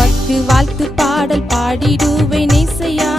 உமக்கு வாழ்த்து பாடல் பாடிடுவேன் இசையா.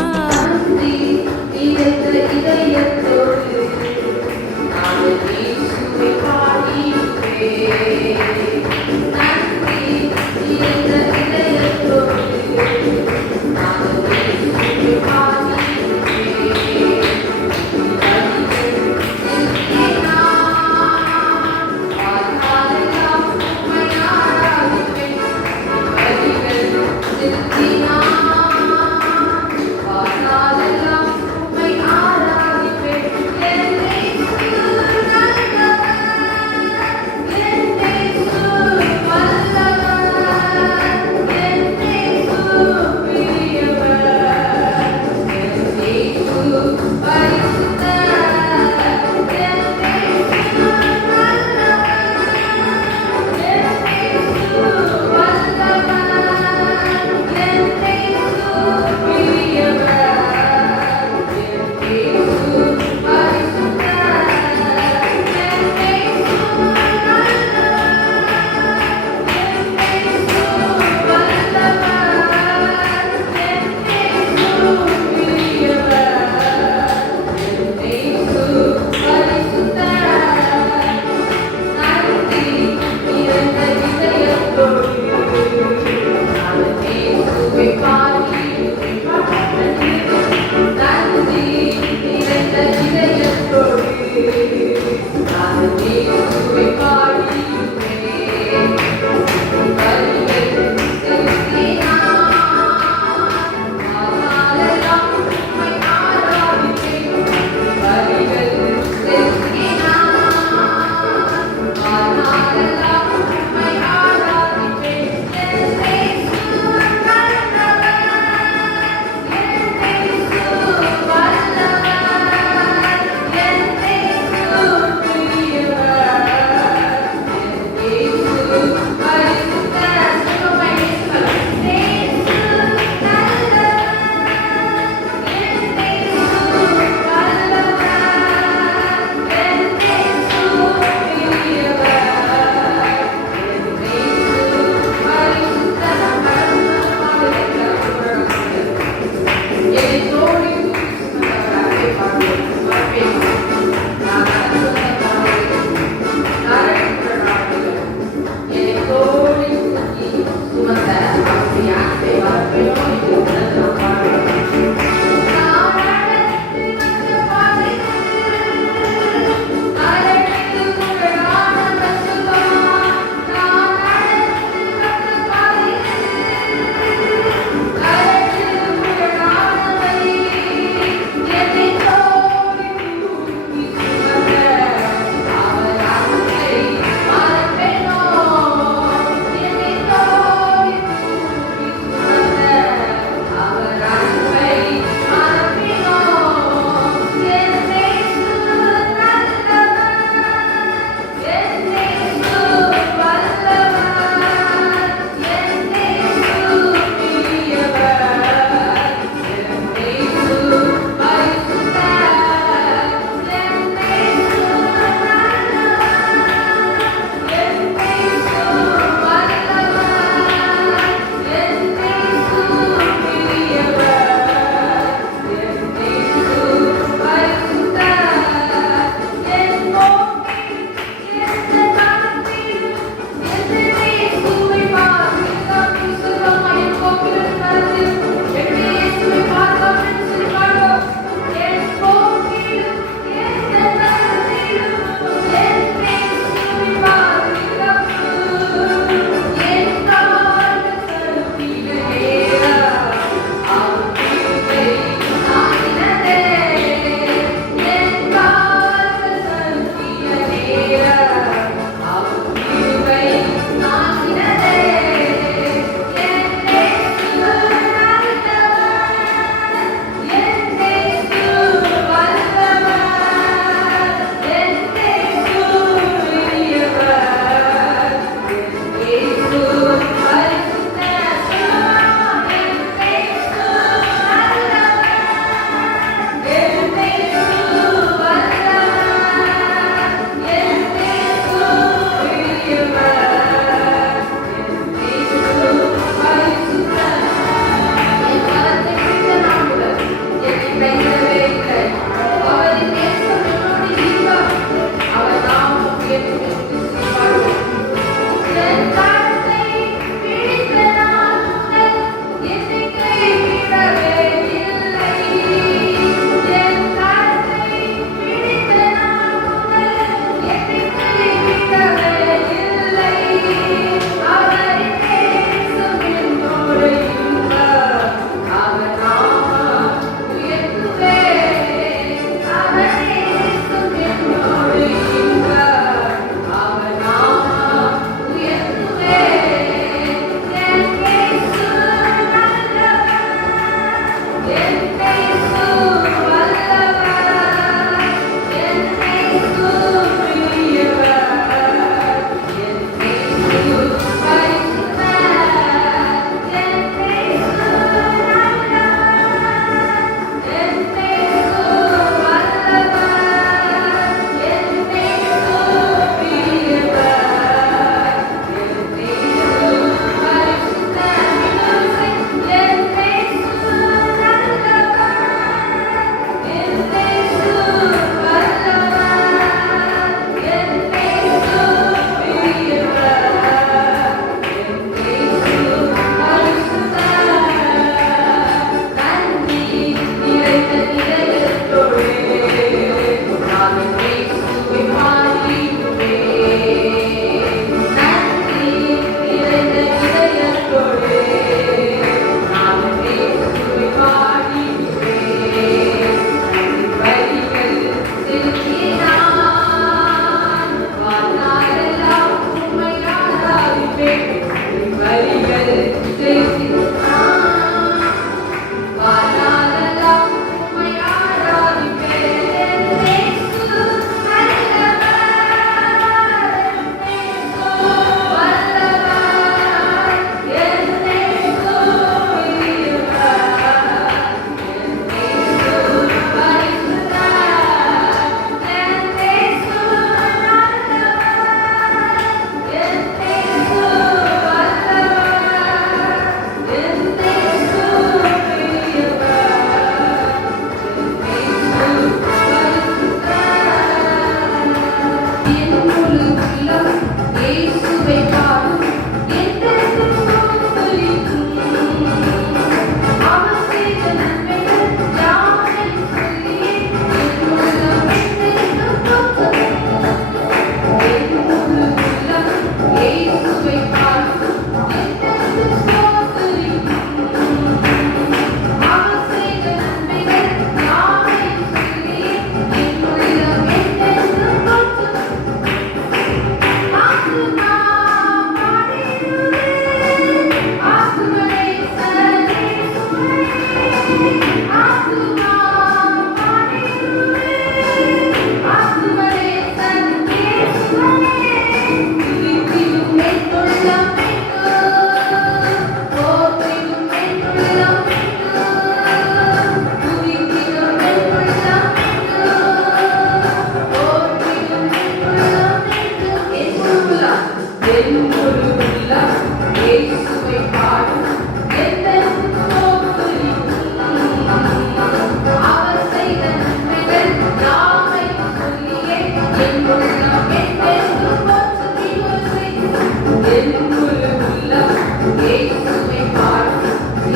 இயேசுவை பாடு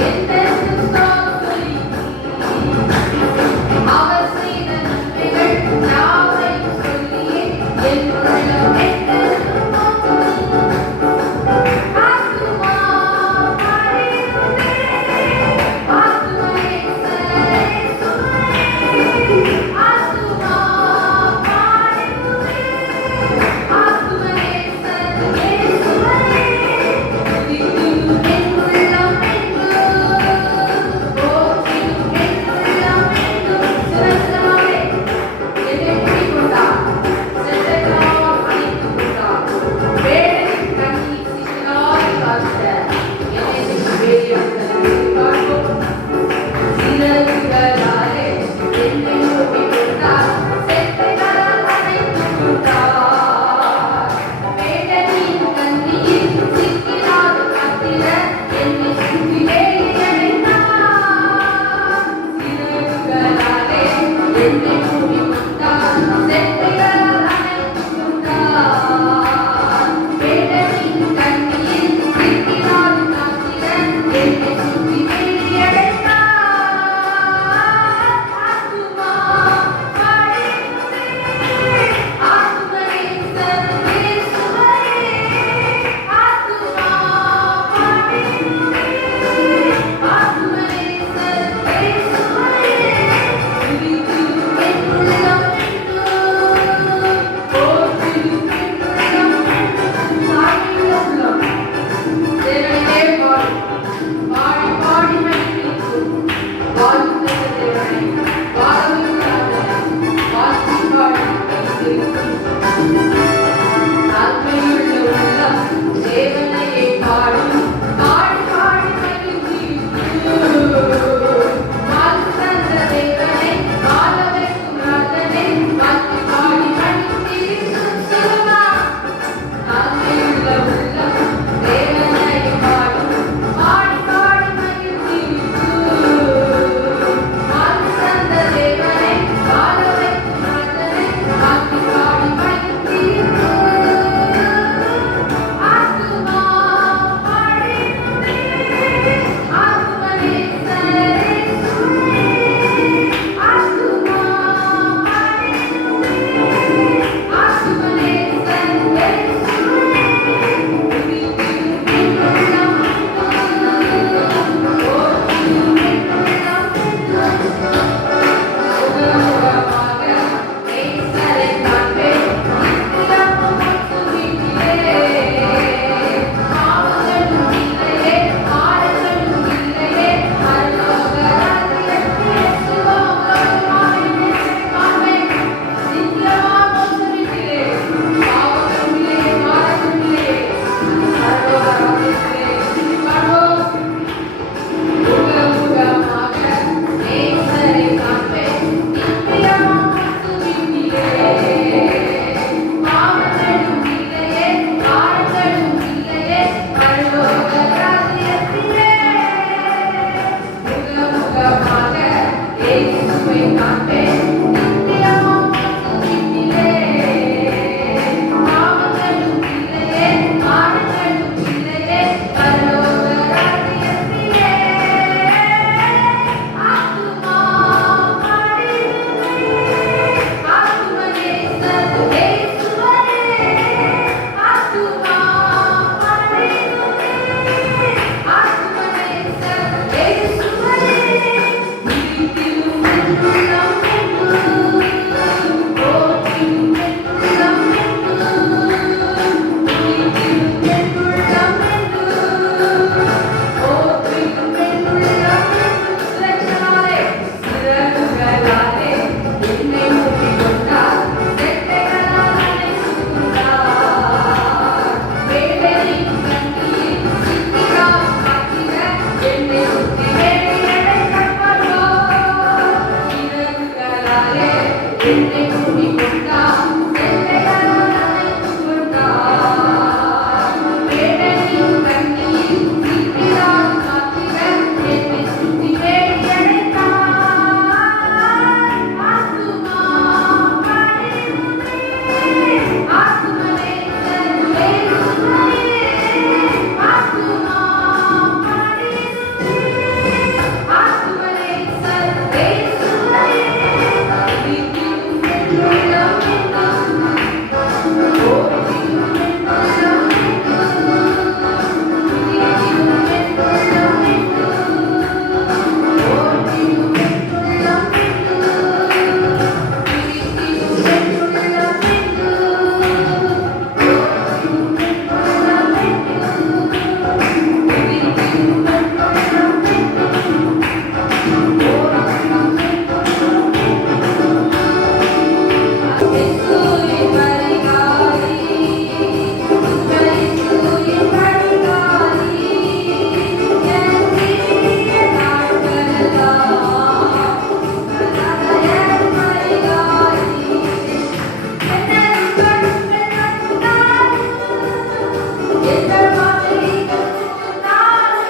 என்றென்றும் ஸ்தோத்திரி. அவர் செய்த நன்மைகள் யாவையும் சொல்லியே என் உள்ளம் என்றென்றும் பொங்கும். ஆத்துமா பாடிடுவே, ஆத்துமா இயேசுவே. ஆத்துமா பாடிடுவே, ஆத்துமா இயேசுவே. துதித்திடும் என்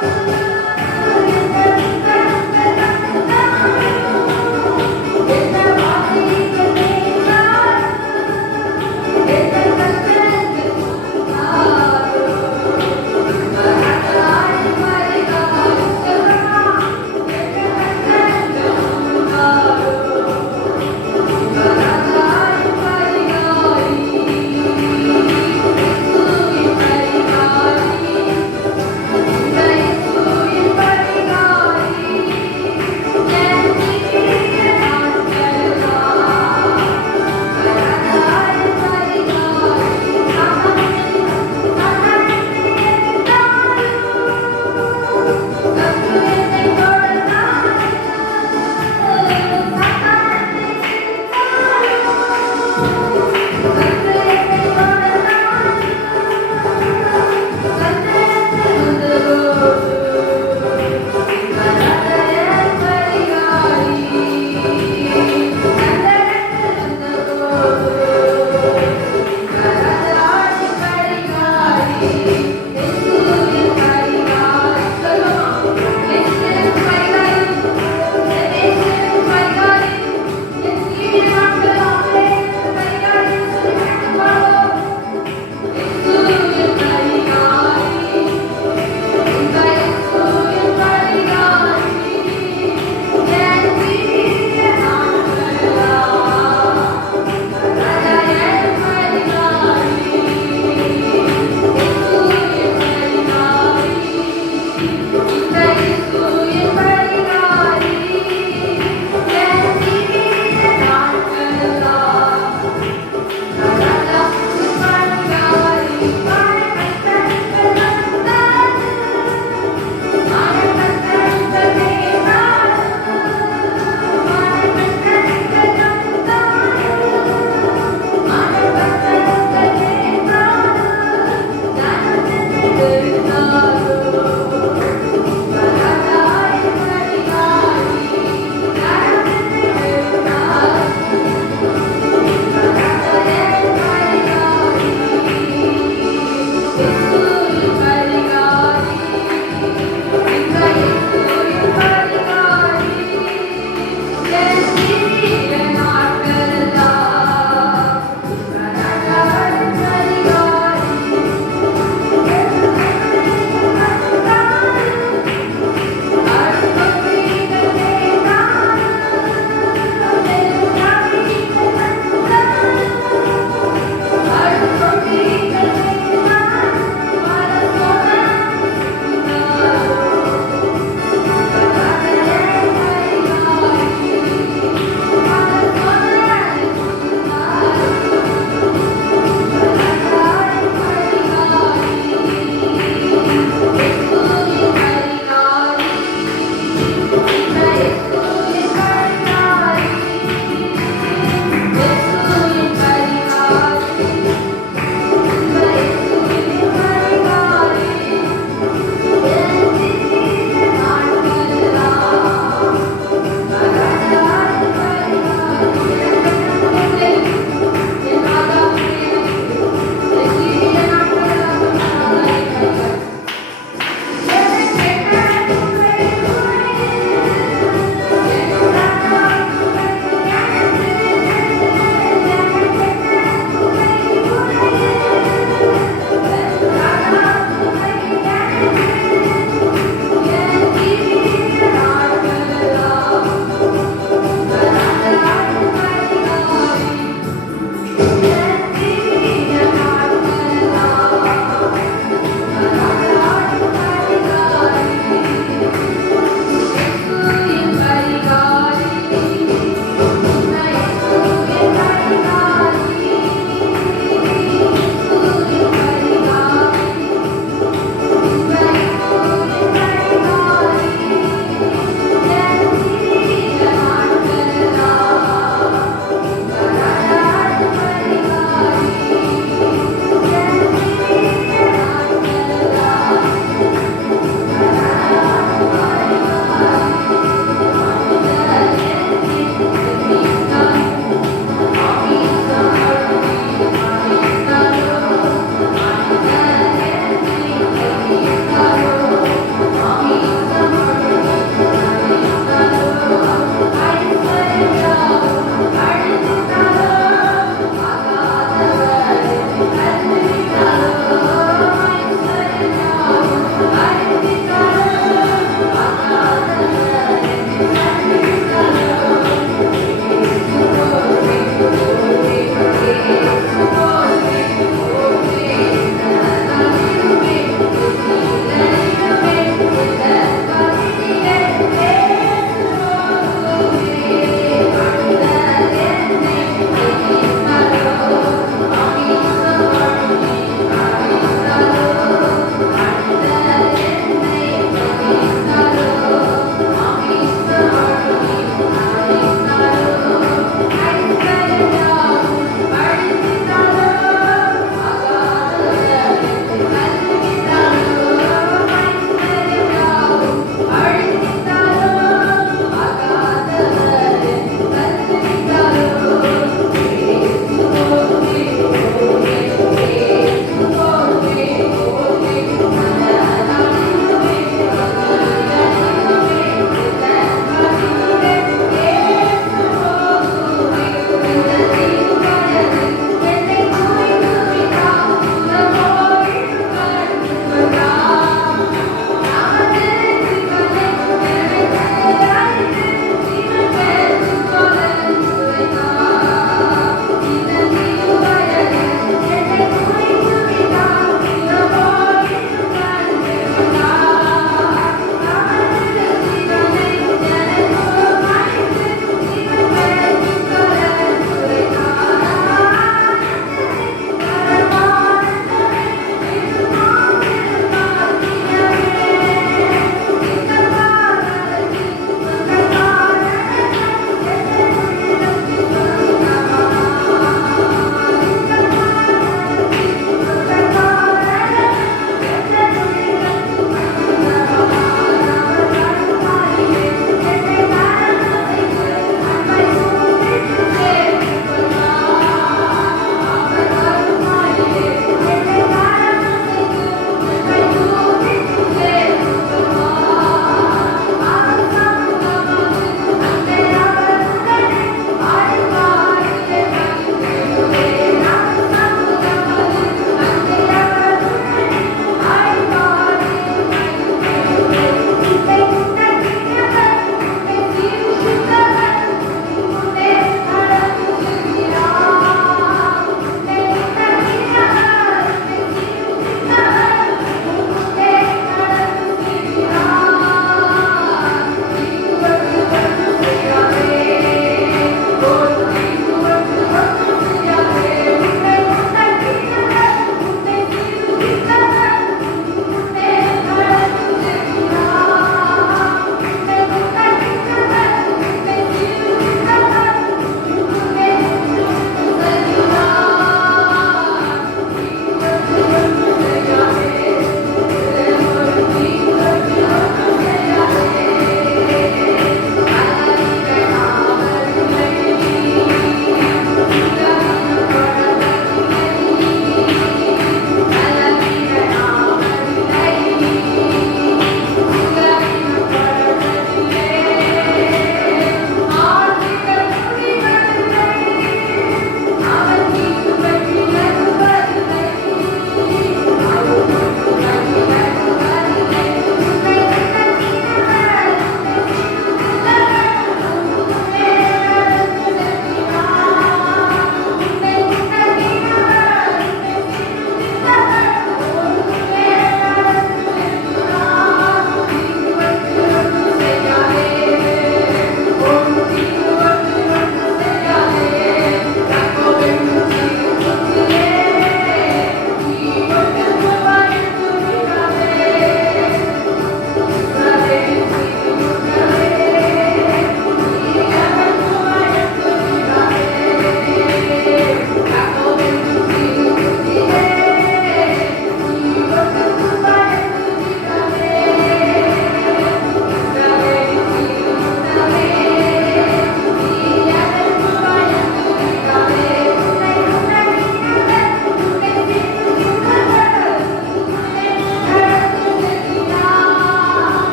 Thank you.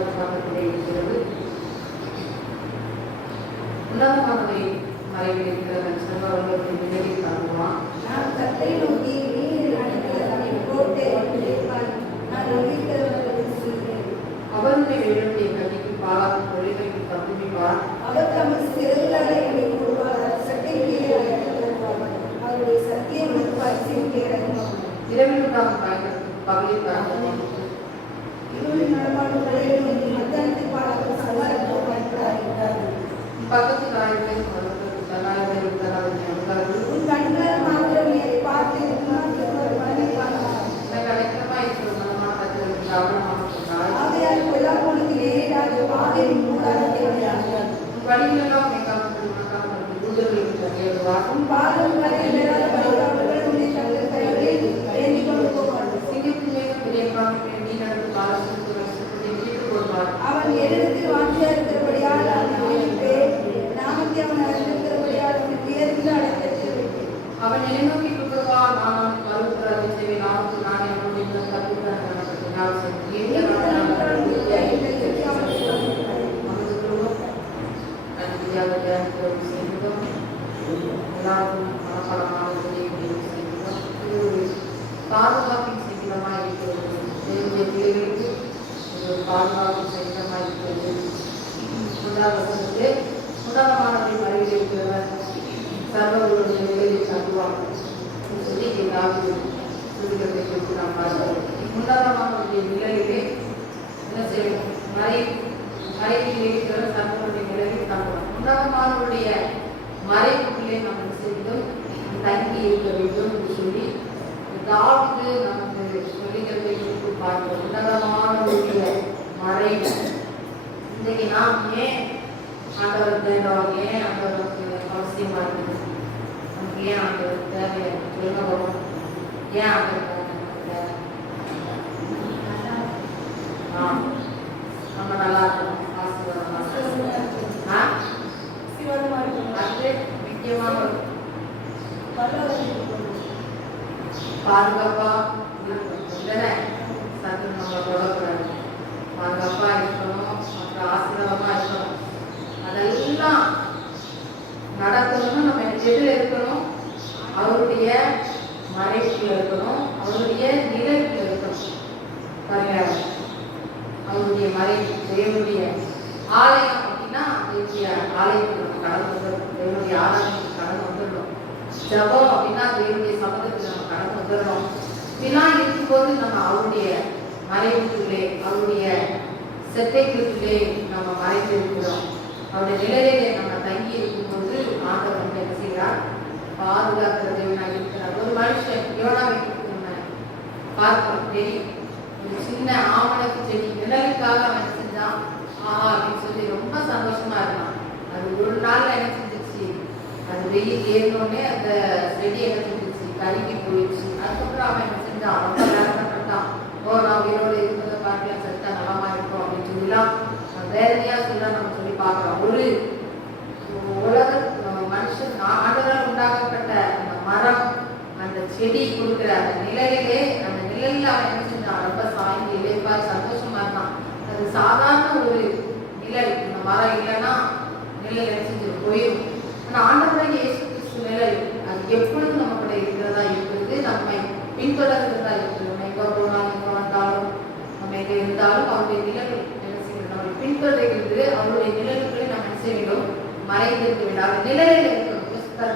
3வது பாகத்திலே இருக்கிறது. உன்னதமானவை மறைவில் இருக்கிறது செல்வர்களுடைய நிலையை காணுவான். நான் கத்தை நோக்கி நீர் அணைக்கிறதை கோட்டை உடைப்பாய். நான் நம்பிக்கிறவர்களுக்கு சொல்கிறேன். அவருடைய எழுதிய கதிக்கு பாலாகும் தொழில்களுக்கு தப்புவிப்பார். அவர் தமது சிறகுகளை எனக்கு கொடுப்பார். சட்டை கீழே அழைத்து வருவார். அவருடைய சத்தியம் எனக்கு பரிசீலிக்க இறங்குவார். இரவிலுண்டாகும் பயணத்துக்கு பகலில் பரம்பு இருளின் நடமாடுகளை நோக்கி மத்தியானத்தில் பாலாகும் சவாலுக்கு பயன்படாது. பக்கத்தில் 1000 பேர் வளர்ந்தது 900 பேர் இருந்தார்கள். உன் கண்களால் மாத்திரம் என்னை பார்த்து ஒரு மனதை காணலாம். எனக்கு அடைக்கலமாக இருக்கிற மனமான கருத்துக்களுக்கு கவனமாக சொன்னார். ஆகையால் பொல்லாப்புக்கு நேராக பாதையின் கூடாரத்தை விளையாடுகிறார். உன் வழிகளெல்லாம் உன்னை காப்பது உனக்காக உனக்கு தூதர்களுக்கு தகையிடுவார். உன் பாதம் வரை விடாத அவர்கள் உன்னை தங்கள் கைகளில் ஏந்தி கொண்டு போவார்கள். சிங்கத்தின் மேலும் விரைவாக நீ நடந்து பாலத்திற்கு வருஷத்தை விட்டு போடுவார். அவன் என்னிடத்தில் வாஞ்சியா இருக்கிறபடியால் அவனை அழைப்பேன். நாமத்தை அவன் அறிந்திருக்கிறபடியால் அவனை உயர்ந்து அழைத்து வைப்பேன். அவன் என்னை நோக்கி கூப்பிடுவான். நான் அவனுக்கு மறுபுறாதை செய்வேன். நானுக்கு நான் என்னுடைய இந்த கற்றுத்தான் நான் செய்வேன். நன்றியாக தியானிக்கிறோம் செய்கிறோம். எல்லாரும் மனப்படமாக செய்கிறோம். இது ஒரு பாதுகாப்பின் சீக்கிரமாக இருக்கிறது. என்னுடைய பிள்ளைகளுக்கு இது ஒரு பாதுகாப்பின் சீக்கிரமாக இருக்கிறது. உதாரணமானவை மறைவில் இருக்கிறவர் சர்வர்களுடைய நிலையை தருவார் சொல்லி ஏதாவது சொல்லுகிறதை குறித்து நாம் பார்க்கிறோம். உன்னதமானவருடைய நிலையிலே என்ன செய்யணும்? மறைவில் இருக்கிற சர்வருடைய நிலையை தருவார். உன்னதமானவருடைய மறைவுக்குள்ளே நாம் என்ன செய்தோம்? தங்கி இருக்க வேண்டும் என்று சொல்லி ஏதாவது நமக்கு சொல்லுகிறதை குறித்து பார்க்கிறோம். உன்னதமானவருடைய மறைவு இன்றைக்கு நாம் ஏன் ஆண்டவர் தேடுறோம்? ஏன் ஆண்டவருக்கு அவசியமா இருக்குது? நமக்கு ஏன் ஆண்டவர் தேவை? சொல்லுங்க போகிறோம். ஏன் ஆண்டவர் தேவை? நம்ம நல்லா இருக்கணும். அது முக்கியமான பாதுகாப்பா இருக்கணும். சத்து நம்ம தொடக்கூடாது. பாதுகாப்பா இருக்கணும். அப்புறம் ஆசீர்வாதமா இருக்கணும். அதெல்லாம் நடக்கணும்னு நம்ம எதில் இருக்கணும்? அவருடைய மறைவுக்குள்ள இருக்கணும். அவருடைய நிலைக்குள்ள இருக்கணும். பாருங்க, அவருடைய மறைவு தேவனுடைய ஆலயம் அப்படின்னா தேவனுடைய ஆலயத்துக்கு நம்ம கடந்து வந்துடணும். தேவனுடைய ஆலயத்துக்கு கடந்து வந்துடணும். ஜபம் அப்படின்னா தேவனுடைய சபதத்துக்கு நம்ம கடந்து வந்துடணும். இதெல்லாம் இருக்கும்போது நம்ம அவருடைய மறைவுக்குள்ளே அவருடைய செட்டைகளுக்குள்ளே நம்ம மறைந்து இருக்கிறோம். அவருடைய நிலையிலே நம்ம தங்கி இருக்கும்போது ஆண்டவர் வந்து என்ன செய்கிறார்? பாதுகாக்கிற தேவனாக இருக்கிறார். ஒரு மனுஷன் யோனாவை நம்ம பார்க்கிறோம். தெரியும், ஒரு சின்ன ஆவணக்கு செடி நிழலுக்காக அவன் செஞ்சான். ஆஹா அப்படின்னு சொல்லி ரொம்ப சந்தோஷமா இருந்தான். அது ஒரு நாள்ல என்ன செஞ்சிச்சு? அது வெயில் ஏறினோடனே அந்த செடி என்ன செஞ்சிச்சு? கருகி போயிடுச்சு. அதுக்கப்புறம் அவன் என்ன செஞ்சான்? ரொம்ப வேதனைப்பட்டான். நான் உயிரோடு இருந்ததை பார்க்கலாம், செத்தா நலமா இருக்கும் அப்படின்னு சொல்லிலாம் வேதனையா சொல்ல நம்ம சொல்லி பார்க்கலாம். ஒரு உலக மனுஷன் ஆண்டவரால் உண்டாக்கப்பட்ட அந்த மரம், அந்த செடி கொடுக்குற அந்த நிலையிலே, அந்த நிலையில அவன் என்ன செஞ்சான்? ரொம்ப சாய்ந்து இழைப்பாய் சந்தோஷமா இருந்தான். அது சாதாரண ஒரு நிலை. இந்த மரம் இல்லைன்னா நிலை என்ன செஞ்சு போயிடும். ஆனால் ஆண்டவராக இயேசு கிறிஸ்து நிலை அது எப்பொழுதும் நம்ம கூட இருக்கிறதா இருக்கிறது. நம்மை பின்தொடர்கிறதா இருக்கிறது. நம்ம எங்கே போனாலும் எங்கே வந்தாலும் நம்ம எங்கே இருந்தாலும் அவருடைய நிலைகள் என்ன செய்யணும்? நம்மளை பின்தொடர்கிறது. அவருடைய நிலைகளை நம்ம என்ன செய்யணும்? மறைந்திருக்க விடாது. நிலையில இருக்கணும்.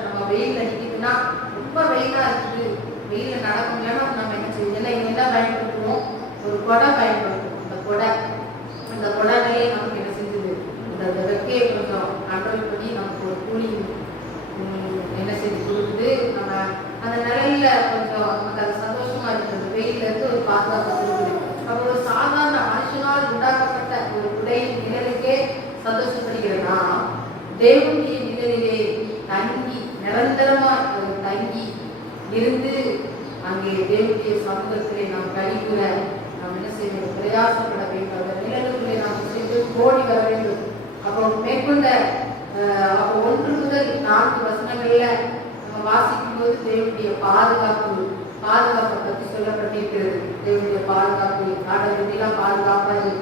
நம்ம வெயில் அடிக்குதுன்னா ரொம்ப வெயிலா இருக்குது, வெயில நடக்க முடியலன்னா நம்ம என்ன செய்யணும்? என்ன பயன்படுத்துவோம்? ஒரு கொடை பயன்படுத்துவோம். அந்த கொடை நிலையை நமக்கு என்ன செஞ்சது? அந்த வெக்கையை கொஞ்சம் கண்ட்ரோல் பண்ணி நமக்கு ஒரு கூலி என்ன செஞ்சு கொடுக்குது. நம்ம அந்த நிலையில கொஞ்சம் நமக்கு அது சந்தோஷமா இருக்குது. வெயில இருந்து ஒரு பாதுகாப்பு கொடுக்குது. அப்போ ஒரு சாதாரண மனுஷனால் உண்டாக்கப்பட்ட ஒரு உடையின் நிழலுக்கே சந்தோஷப்படுகிறனா, தேவனுடைய நிழலிலே தங்கி நிரந்தரமா தங்கி இருந்து அங்கே தேவனுடைய சமூகத்திலே நாம் கழிக்கிற நாம் என்ன செய்ய வேண்டும்? பிரயாசப்பட வேண்டும். அந்த நிழலுக்குள்ளே நாம் சென்று ஓடி வர வேண்டும். அப்போ மேற்கொண்ட அப்போ 1 முதல் 4 வசனங்கள்ல நம்ம வாசிக்கும் போது தேவனுடைய பாதுகாப்பை பற்றி சொல்லப்பட்டிருக்கிறது. தேவனுடைய பாதுகாப்பு ஆடவர்களெல்லாம் பாதுகாப்பாது.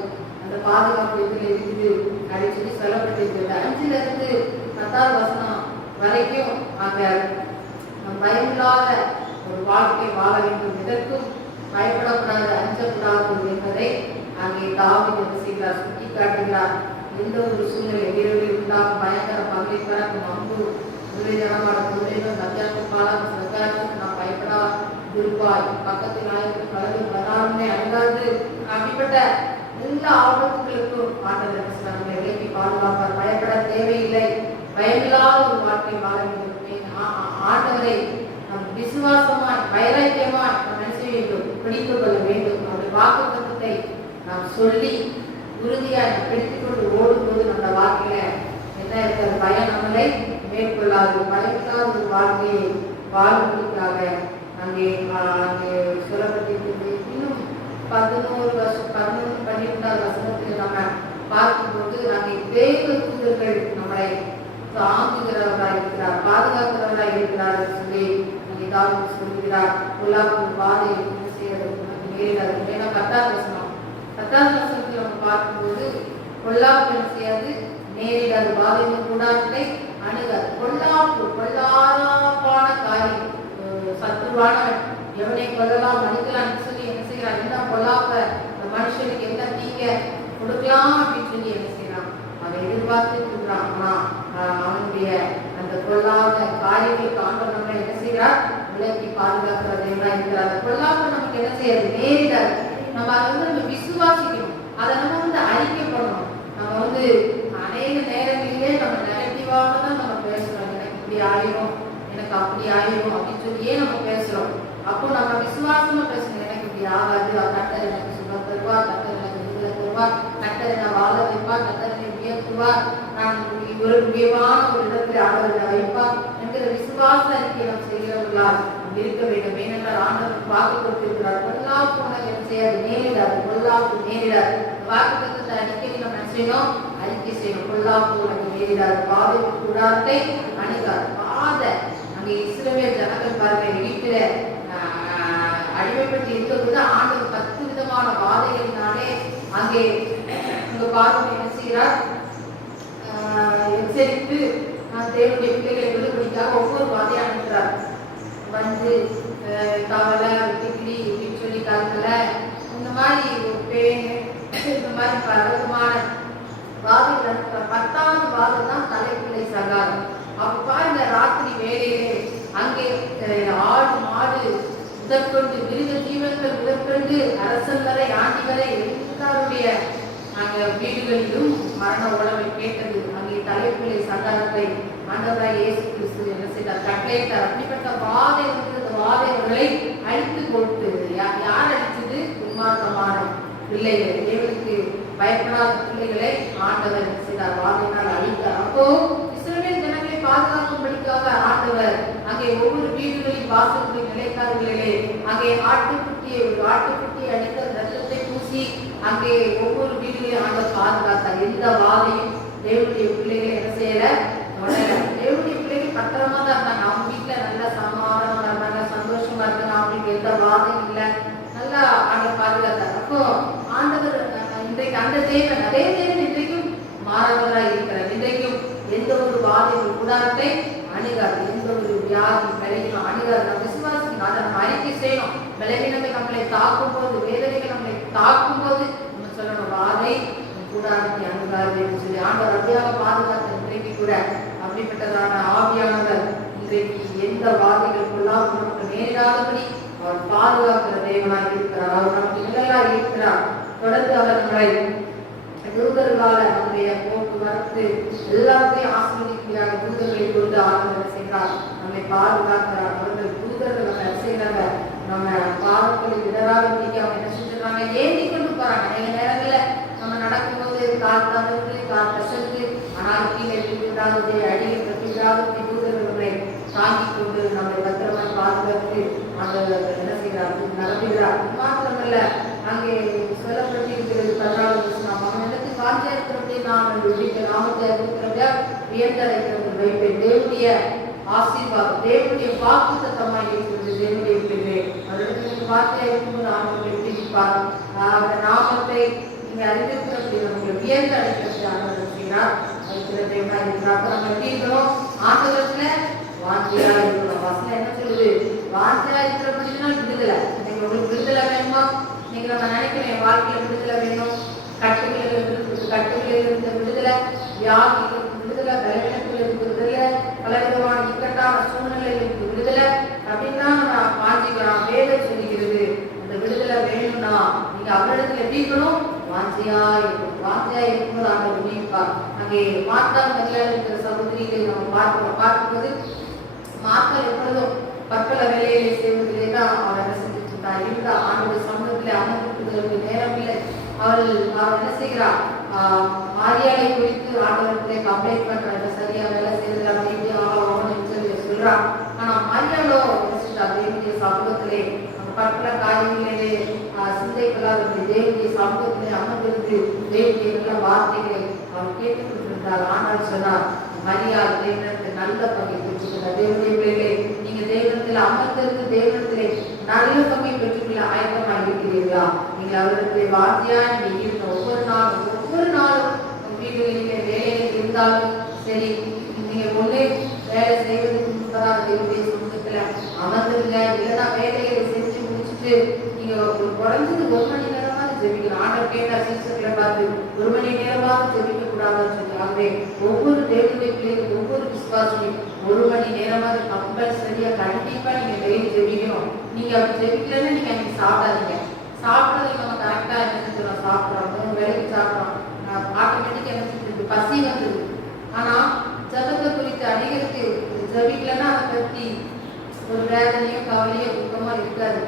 அந்த பாதுகாப்பு இதில் இருக்குது அப்படின்னு சொல்லி சொல்லப்பட்டிருக்கிறது. 5ல இருந்து 10வது வசனம் வரைக்கும் அங்க பயமில்லாத ஒரு வாழ்க்கை வாழ வேண்டும், எதற்கும் பயப்படக்கூடாது, அஞ்சக்கூடாது என்பதை அங்கே தாவீது என்ன செய்கிறார், சுட்டி காட்டுகிறார். எந்த ஒரு சூழ்நிலை வீரர்கள் உண்டாகும் பயங்கர பகை பறக்கும் அம்பு உருளை ஜனமான குதிரைகளும் நஞ்சாத்து பாலம் சங்காரத்துக்கு நான் பயப்படா துருப்பாய் பக்கத்தில் ஆயிரத்து கலந்து வராருமே அழுகாது அப்படிப்பட்ட எல்லா ஆபத்துகளுக்கும் ஆண்டவர் நம்மை விலக்கி பாதுகாப்பார். பயப்பட தேவையில்லை, பயமில்லாத ஒரு வாழ்க்கை வாழ வேண்டும். ஆண்டவரை நம் விசுவாசமாய் வைராக்கியமாய் நாம் என்ன செய்ய வேண்டும், பிடித்துக் கொள்ள வேண்டும். அவருடைய வாக்குத்தத்தத்தை நாம் சொல்லி உறுதியாக பிடித்துக் கொண்டு ஓடும்போது நம்ம வாழ்க்கையில என்ன இருக்கிற பயம் நம்மளை மேற்கொள்ளாது. பயமில்லாத ஒரு வாழ்க்கையை வாழ்வதற்காக அங்கே சொல்லப்பட்டிருக்கிறது. இன்னும் 12வது வசனத்தில் நம்ம பார்க்கும்போது அங்கே தேவ தூதர்கள் நம்மளை தாங்குகிறவராக இருக்கிறார், பாதுகாக்கிறவராக இருக்கிறார் என்று சொல்லி அங்கே தாவீது சொல்கிறார். பொல்லாப்பு பாதை செய்யறதுக்கு நேரிடாது. ஏன்னா 10வது வசனத்தில் நம்ம பார்க்கும்போது பொல்லாப்பு செய்யாது, நேரிடாது, பாதையின் கூடாரத்தை அணுகாது. பொல்லாப்பு பொல்லாப்பான காரியம், சத்துருவானவன் எவனை கொல்லலாம் அணுகலாம்னு சொல்லி என்ன செய்யறான், என்ன பொல்லாப்ப மனுஷனுக்கு என்ன தீங்க கொடுக்கலாம் அப்படின்னு சொல்லி என்ன செய்யறான், அவன் எதிர்பார்த்து இருக்கிறான். ஆனா அவனுடைய அந்த கொல்லாத காரியங்களுக்கு ஆண்டவர் நம்ம என்ன செய்யறார், விலக்கி பாதுகாக்கிறது என்ன இருக்கிறார். பொல்லாப்ப நமக்கு என்ன செய்யாது, நேரிடாது. நம்ம அதை நம்ம விசுவாசிக்கணும், அதை நம்ம அறிக்கை பண்ணணும். நம்ம அநேக நேரங்களிலே நம்ம நெகட்டிவாக தான் நம்ம பேசுறோம். எனக்கு இப்படி ஆயிரும், எனக்கு அப்படி ஆயிரும் அப்படின்னு சொல்லியே நம்ம பேசுறோம். அப்போ நம்ம விசுவாசமா பேசணும். எனக்கு இப்படி ஆகாது, கர்த்தர் எனக்கு சுகம் தருவார், கர்த்தர் எனக்கு விடுதலை தருவார், கர்த்தர் என்ன வாழ வைப்பார், கர்த்தர் என்னை உயர்த்துவார், நான் ஒரு முக்கியமான ஒரு இடத்தில் ஆண்டவரை வைப்பார் என்கிற விசுவாச அறிக்கை நாம் செய்கிறவர்களால் இருக்க வேண்டும். ஏனென்றால் ஆண்டவர் வாக்கு கொடுத்திருக்கிறார், பொல்லாப்பு உனக்கு என்ன செய்யாது, நேரிடாது, பொல்லாப்பு நேரிடாது. வாக்கு தத்துவத்தை அடிக்கடி நம்ம என்ன செய்யணும், அறிக்கை செய்யணும். பொல்லாப்பு உனக்கு நேரிடாது, பாதை கூடாரத்தை அணுகாது. பாதை அங்கே இஸ்ரவேல் ஜனங்கள் பாருங்க, எகிப்தில அடிமைப்பட்டு இருக்கும்போது ஆண்டவர் 10 விதமான பாதைகளினாலே அங்கே பார்வை என்ன செய்கிறார், எச்சரித்து தேவனுடைய பிள்ளைகளை விடுபடிக்காக ஒவ்வொரு பாதையா அனுப்புகிறார். கவலை டிகிரி அப்படின்னு சொல்லி கலக்கலை, இந்த மாதிரி ஒரு பேன், இந்த மாதிரி பலவிதமான பாதைகள் அனுப்புகிறார். 10வது பாதை தான் தலைப்பிள்ளை சகாரம். அப்ப பாருங்க, ராத்திரி வேலையிலே அங்கே ஆடு மாடு முதற்கொண்டு மிருக ஜீவன்கள் முதற்கொண்டு அரசன் வரை ஆண்டி வரை எல்லாருடைய அங்க வீடுகளிலும் மரண உணவை கேட்டது. அங்கே தலைப்பிள்ளை சகாரத்தை ஆண்டவராய் இயேசு கிறிஸ்து என்ன செய்தார், கட்டளையிட்டார். அப்படிப்பட்ட வாதை வாதைகளை அழித்து கொடுத்து யார் அழிச்சது, துன்மார்க்கமான பிள்ளைகளை, தேவனுக்கு பயப்படாத பிள்ளைகளை ஆண்டவர் என்ன செய்தார், வாதையினால் அழித்தார். அப்போ இஸ்ரவேல் ஜனங்களை பாதுகாக்கும்படிக்காக ஆண்டவர் அங்கே ஒவ்வொரு வீடுகளில் வாசல்களில் நிலைக்காரர்களிலே அங்கே ஆட்டுக்குட்டியை அடித்த ரத்தத்தை பூசி அங்கே ஒவ்வொரு வீடுகளையும் ஆண்டவர் பாதுகாத்தார். எந்த வாதையும் தேவனுடைய பிள்ளைகளை என்ன செய்யல, தேவனுடைய பிள்ளைகள் பத்திரமா தான் இருந்தாங்க. அவங்க வீட்டுல நல்ல சமாதானமா இருந்தாங்க, சந்தோஷமா இருந்தாங்க, அவங்களுக்கு எந்த வாதையும் இல்லை, நல்லா ஆண்டவர் பாதுகாத்தார். அப்போ ஆண்டவர் இன்றைக்கு அந்த தேவன், அதே தேவன் இன்றைக்கும் மாறவராக இருக்கிறார். இன்றைக்கும் எந்த ஒரு வாதையும் கூடாரத்தை அணுகாது, எந்த ஒரு வியாதி கலைகளும் அணுகாது. நம்ம விசுவாசிக்கணும், அதை நம்ம அறிக்கை செய்யணும். பலவீனங்கள் நம்மளை தாக்கும் போது, வேதனைகள் நம்மளை தாக்கும் போது நம்ம சொல்லணும், வாதை கூடாரத்தை அணுகாது என்று சொல்லி ஆண்டவர் அப்படியாக பாதுகாத்த இன்றைக்கு கூட அப்படிப்பட்டதான ஆவியானவர் இன்றைக்கு எந்த வாதைகளுக்குள்ளாம் நமக்கு நேரிடாதபடி அவர் பாதுகாக்கிற தேவனாக இருக்கிறார். அவர் நமக்கு நிழலாக இருக்கிறார். தொடர்ந்து அவர் நம்மளை தூதர்களால நம்முடைய போக்குவரத்து எல்லாத்தையும் ஆசிரியர்களாக தூதர்களை கொண்டு ஆதரவு செய்கிறார், நம்மை பாதுகாக்கிறார். அவர்கள் தூதர்கள் நம்ம செய்கிறாங்க, நம்ம பாதங்களில் இடராக இன்னைக்கு அவங்க என்ன செஞ்சுறாங்க, ஏந்தி கொண்டு போறாங்க. நிறைய நேரங்களில் நம்ம நடக்கும்போது கால் தவிர்த்து கால் கசந்து ஆனால் கீழே விடாததை அடியில் கட்டிவிடாததை தூதர்கள் நம்மை தாங்கி கொண்டு நம்மை பத்திரமாய் பாதுகாத்து அந்த என்ன செய்கிறார், நடத்துகிறார். மாத்திரமல்ல, அங்கே சொல்லப்பட்டிருக்கிறது 14வது வசனம், அவன் இடத்து காட்சியா இருக்கிறதே நான் வீட்டில் நாமத்தை இருக்கிறத வியந்தடைக்கிறது வைப்பேன். தேவனுடைய ஆசீர்வாதம், தேவனுடைய வாக்கு தத்தமாய் இருக்கிறது. தேவனுடைய பிள்ளை அவரிடத்துல வார்த்தையா இருக்கும்போது ஆண்டவரை பிடிப்பார். அந்த நாமத்தை நீங்க அறிந்திருக்கிற உயர்ந்த அடைக்கலத்தை ஆண்டவர் செய்கிறார். வைக்கிறதேமா இருக்கிறார். அப்ப நம்ம எப்படி இருக்கிறோம்? ஆண்டவரத்துல வாஞ்சையா இருக்கிறோம். வசனம் என்ன சொல்லுது? வாஞ்சையா இருக்கிறபடினா விடுதலை. நீங்க உங்களுக்கு விடுதலை வேணுமா? நீங்க நம்ம நினைக்கிறேன் என் வாழ்க்கையில விடுதலை வேணும், கட்டுகளில் இருந்த விடுதலை, வியாதிகளுக்கு விடுதலை, பலவீனத்தில் இருக்கு விடுதலை, பலவிதமான இக்கட்டான சூழ்நிலைகளுக்கு விடுதலை அப்படின்னா நான் வாஞ்சிக்கிறோம். வேதம் சொல்லுகிறது அந்த விடுதலை வேணும்னா நீங்க அவரிடத்துல எப்படிக்கணும்? வாஞ்சையா இருக்கும். வாஞ்சையா இருக்கும்போது அந்த உண்மைப்பார். அங்கே மாத்தா நகரில் இருக்கிற சகோதரிகளை நம்ம பார்க்கும்போது மாத்தா எப்பொழுதும் பற்பல வேலைகளை செய்வதிலே தான் அவர் என்ன செஞ்சுட்டு இருந்தார். இருந்த ஆண்டோட சமூகத்தில் அமர்ந்திருப்பதற்கு நேரம் இல்லை. அவர் என்ன செய்கிறார்? மாரியாளை குறித்து ஆண்டவர்களை கம்ப்ளைண்ட் பண்றாங்க. சரியா வேலை செய்யறது அப்படின்னு சொல்லி சொல்றான். ஆனா மாரியாளோ தேவனுடைய சமூகத்திலே பற்பல காரியங்களிலே சிந்தைகளாக தேவனுடைய சமூகத்திலே அமர்ந்திருந்து தேவனுடைய நல்ல வார்த்தைகளை அவர் கேட்டுக் கொண்டிருந்தார். ஆனால் சொன்னார், மரியாள் தேவனத்தை நல்ல பங்கை பெற்றுக்கிறார். தேவனுடைய பிள்ளைகளே, நீங்க தேவனத்தில் அமர்ந்திருந்து தேவனத்திலே நல்ல பங்கை பெற்றுக்கொள்ள ஆயத்தமாக இருக்கிறீர்களா? நீங்க அவரிடத்திலே வார்த்தையா நீங்க இருக்க ஒவ்வொரு நாளும் வீடுகளிலே வேலைகள் இருந்தாலும் சரி, நீங்க ஒன்றே வேலை செய்வதற்கு முன்பதாக தேவனுடைய சமூகத்துல அமர்ந்துருங்க. இல்லைன்னா வேலைகளை செஞ்சு முடிச்சுட்டு நீங்க ஒரு குறைஞ்சது 1 மணி நேரமாக ஜெபிக்கணும். ஆண்டவர் கேட்டார் சீசர்களை பார்த்து 1 மணி நேரமாக ஜெபிக்க கூடாதுன்னு சொல்லி. ஆகவே ஒவ்வொரு தேவனுடைய பிள்ளைகளும் ஒவ்வொரு விசுவாசியும் 1 மணி நேரமாக கம்பல்சரியா கண்டிப்பா நீங்க டெய்லி ஜெபிக்கணும். நீங்க அப்படி ஜெபிக்கலன்னா நீங்க அன்னைக்கு சாப்பிடாதீங்க. சாப்பிட்றது நம்ம கரெக்டா என்ன செஞ்சிடும்? சாப்பிட்றோம், 3 வேளைக்கு சாப்பிட்றோம், ஆட்டோமேட்டிக் என்ன செஞ்சிருக்கு? பசி வந்துருக்கு. ஆனா ஜபத்தை குறித்து அடிகளுக்கு ஜபிக்கலன்னா அதை பற்றி ஒரு வேதனையோ கவலையோ துக்கமோ இருக்காது.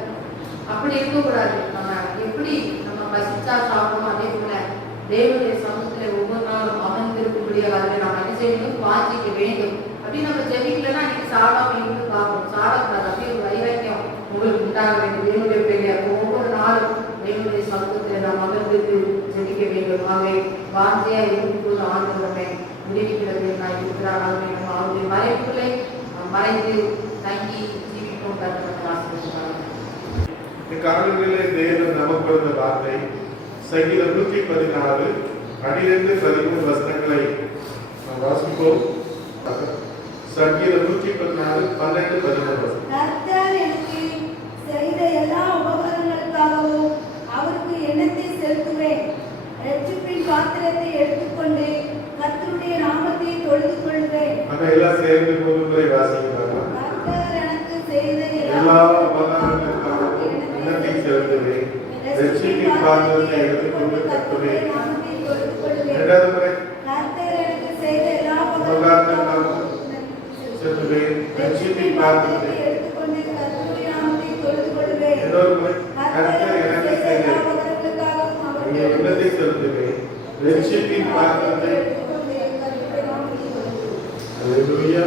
அப்படி இருக்கக்கூடாது. நம்ம எப்படி நம்ம பசிச்சா சாப்பிடணும், அதே போல தேவனுடைய சமூகத்துல ஒவ்வொரு நாளும் அமர்ந்திருக்கக்கூடிய அதை நம்ம என்ன செய்யணும்? வாஞ்சிக்க வேண்டும். அப்படி நம்ம ஜெபிக்கலன்னா அன்னைக்கு சாடாம இருந்து பார்க்கணும். சாடக்கூடாது. அப்படியே ஒரு வைராக்கியம் உங்களுக்கு உண்டாக வேண்டும். தேவனுடைய பிள்ளையா ஒவ்வொரு நாளும் தேவனுடைய சமூகத்துல நாம் அமர்ந்திருந்து ஜெபிக்க வேண்டும். ஆகவே வாஞ்சியா இருக்கும்போது ஆண்டவரை விடுவிக்கிறது நான் இருக்கிறார். நம்ம அவருடைய மறைப்புகளை மறைந்து தங்கி ஜீவிக்கும் கருத்து ஆசிரியர். இக்காலங்களிலே தேவன் நமக்கு வார்த்தை சங்கீதம் 114 12 13 வசனங்களை நாம் வாசிப்போம். சங்கீதம் 114 12 13 வசனம். கர்த்தர் எனக்கு செய்த எல்லா உபகாரங்களுக்காகவும் அவருக்கு எண்ணத்தை செலுத்துவேன். இரட்சிப்பின் பாத்திரத்தை எடுத்துக்கொண்டு கர்த்தருடைய நாமத்தை தொழுது கொள்வேன். நம்ம எல்லாம் சேர்ந்து முறை வாசிக்கிறாங்க. கர்த்தர் எனக்கு செய்த எல்லா உபகாரங்களுக்காகவும் எண்ணத்தை செலுத்துவேன். இரட்சிப்பின் பாத்திரத்தை எடுத்துக்கொண்டு கர்த்தருடைய நாமத்தை தொழுது கொள்வேன். இரண்டாவது முறை கர்த்தர் எனக்கு செய்த எல்லா உபகாரங்களுக்காகவும் செலுத்துவேன். இரட்சிப்பின் பாத்திரத்தை எடுத்துக்கொண்டு கர்த்தருடைய நாமத்தை தொழுது கொள்வேன். இன்னொரு முறை கர்த்தர் எனக்கு செய்த எண்ணத்தை செலுத்துவேன். இரட்சிப்பின் பாத்திரத்தை ஹalleluya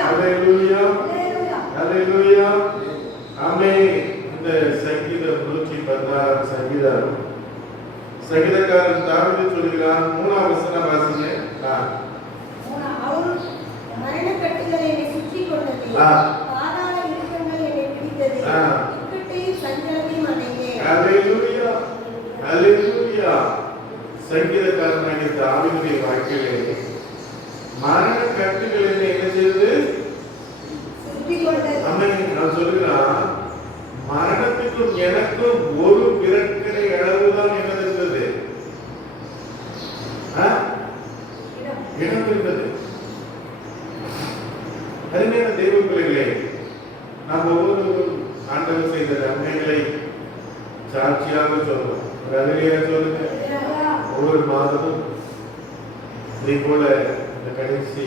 ஹalleluya ஹalleluya ஆமென். இந்த சங்கீதம் 116 சங்கீதம் சங்கீதக்காரன் தாவீது சொல்கிறார். 3ஆம் வசனம் வாசிங்க. அவர் மரணக்கட்டுகளை என்னை சுற்றி கொண்டது, பாதாள இறுக்கங்கள் என்னை பிடித்தது, இக்கட்டையும் சஞ்சலத்தையும் அடைந்தேன். ஹalleluya ஹalleluya. சங்கீதக்காரனாகிய தாவீதுடைய வாழ்க்கையிலே மரண கட்டுகள் என்ன செய்தது? சுற்றி கொண்டது. ஆமென். நான் சொல்கிறேன், மரணத்துக்கும் எனக்கும் ஒரு விரட்கடை அளவுதான் என்ன இருந்தது? இடம் இருந்தது. அருமையான தெய்வ பிள்ளைகளே, நாம் ஒவ்வொரு ஆண்டவர் செய்த நன்மைகளை சாட்சியாக சொல்றோம். அல்லேலூயா சொல்லுங்க. ஒவ்வொரு மாதமும் இதே போல இந்த கடைசி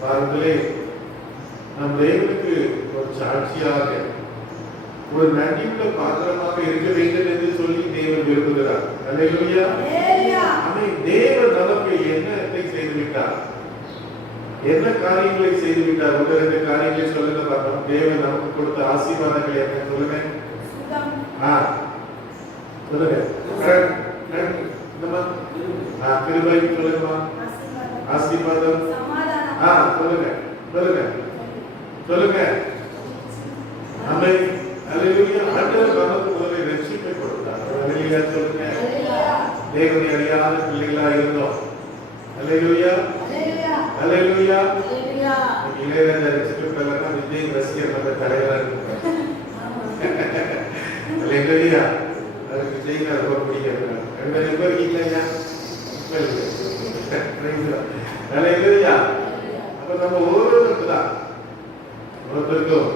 வாரத்திலே நம் தேவனுக்கு ஒரு சாட்சியாக ஒரு நன்றியுள்ள பாத்திரமாக இருக்க வேண்டும் என்று சொல்லி தேவன் விரும்புகிறார். அல்லேலூயா. ஆமென். தேவன் நமக்கு என்னத்தை செய்து விட்டார்? என்ன காரியங்களை செய்து விட்டார்? 1-2 காரியங்களை சொல்லுங்க பார்ப்போம். தேவன் நமக்கு கொடுத்த ஆசீர்வாதங்கள் என்ன சொல்லுங்க. சொல்லுங்க. கிருபை சொல்லுங்கம்மா. ஆசீர்வாதம். சொல்லுங்க சொல்லுங்க சொல்லுங்க. ஆமென். அல்லேலூயா. ஆண்டவர் நமக்கு ஒரு ரட்சிப்பை கொடுத்தார். அல்லேலூயா சொல்லுங்க. தேவனை அறியாத பிள்ளைகளா இருந்தோம். அல்லேலூயா, அல்லேலூயா. இளையராஜா ரசிக்கப்பட்டவங்க விஜய் ரசிகர் நம்ம தலைவராக இருக்காங்க. அல்லேலூயா. அதுக்கு விஜய் ரொம்ப பிடிக்கிறாங்க. ரெண்டு பேர் இருக்கீங்களா? அல்லேலூயா. அப்ப நம்ம ஒவ்வொருத்தருக்கு தான் ஒவ்வொருத்தருக்கும்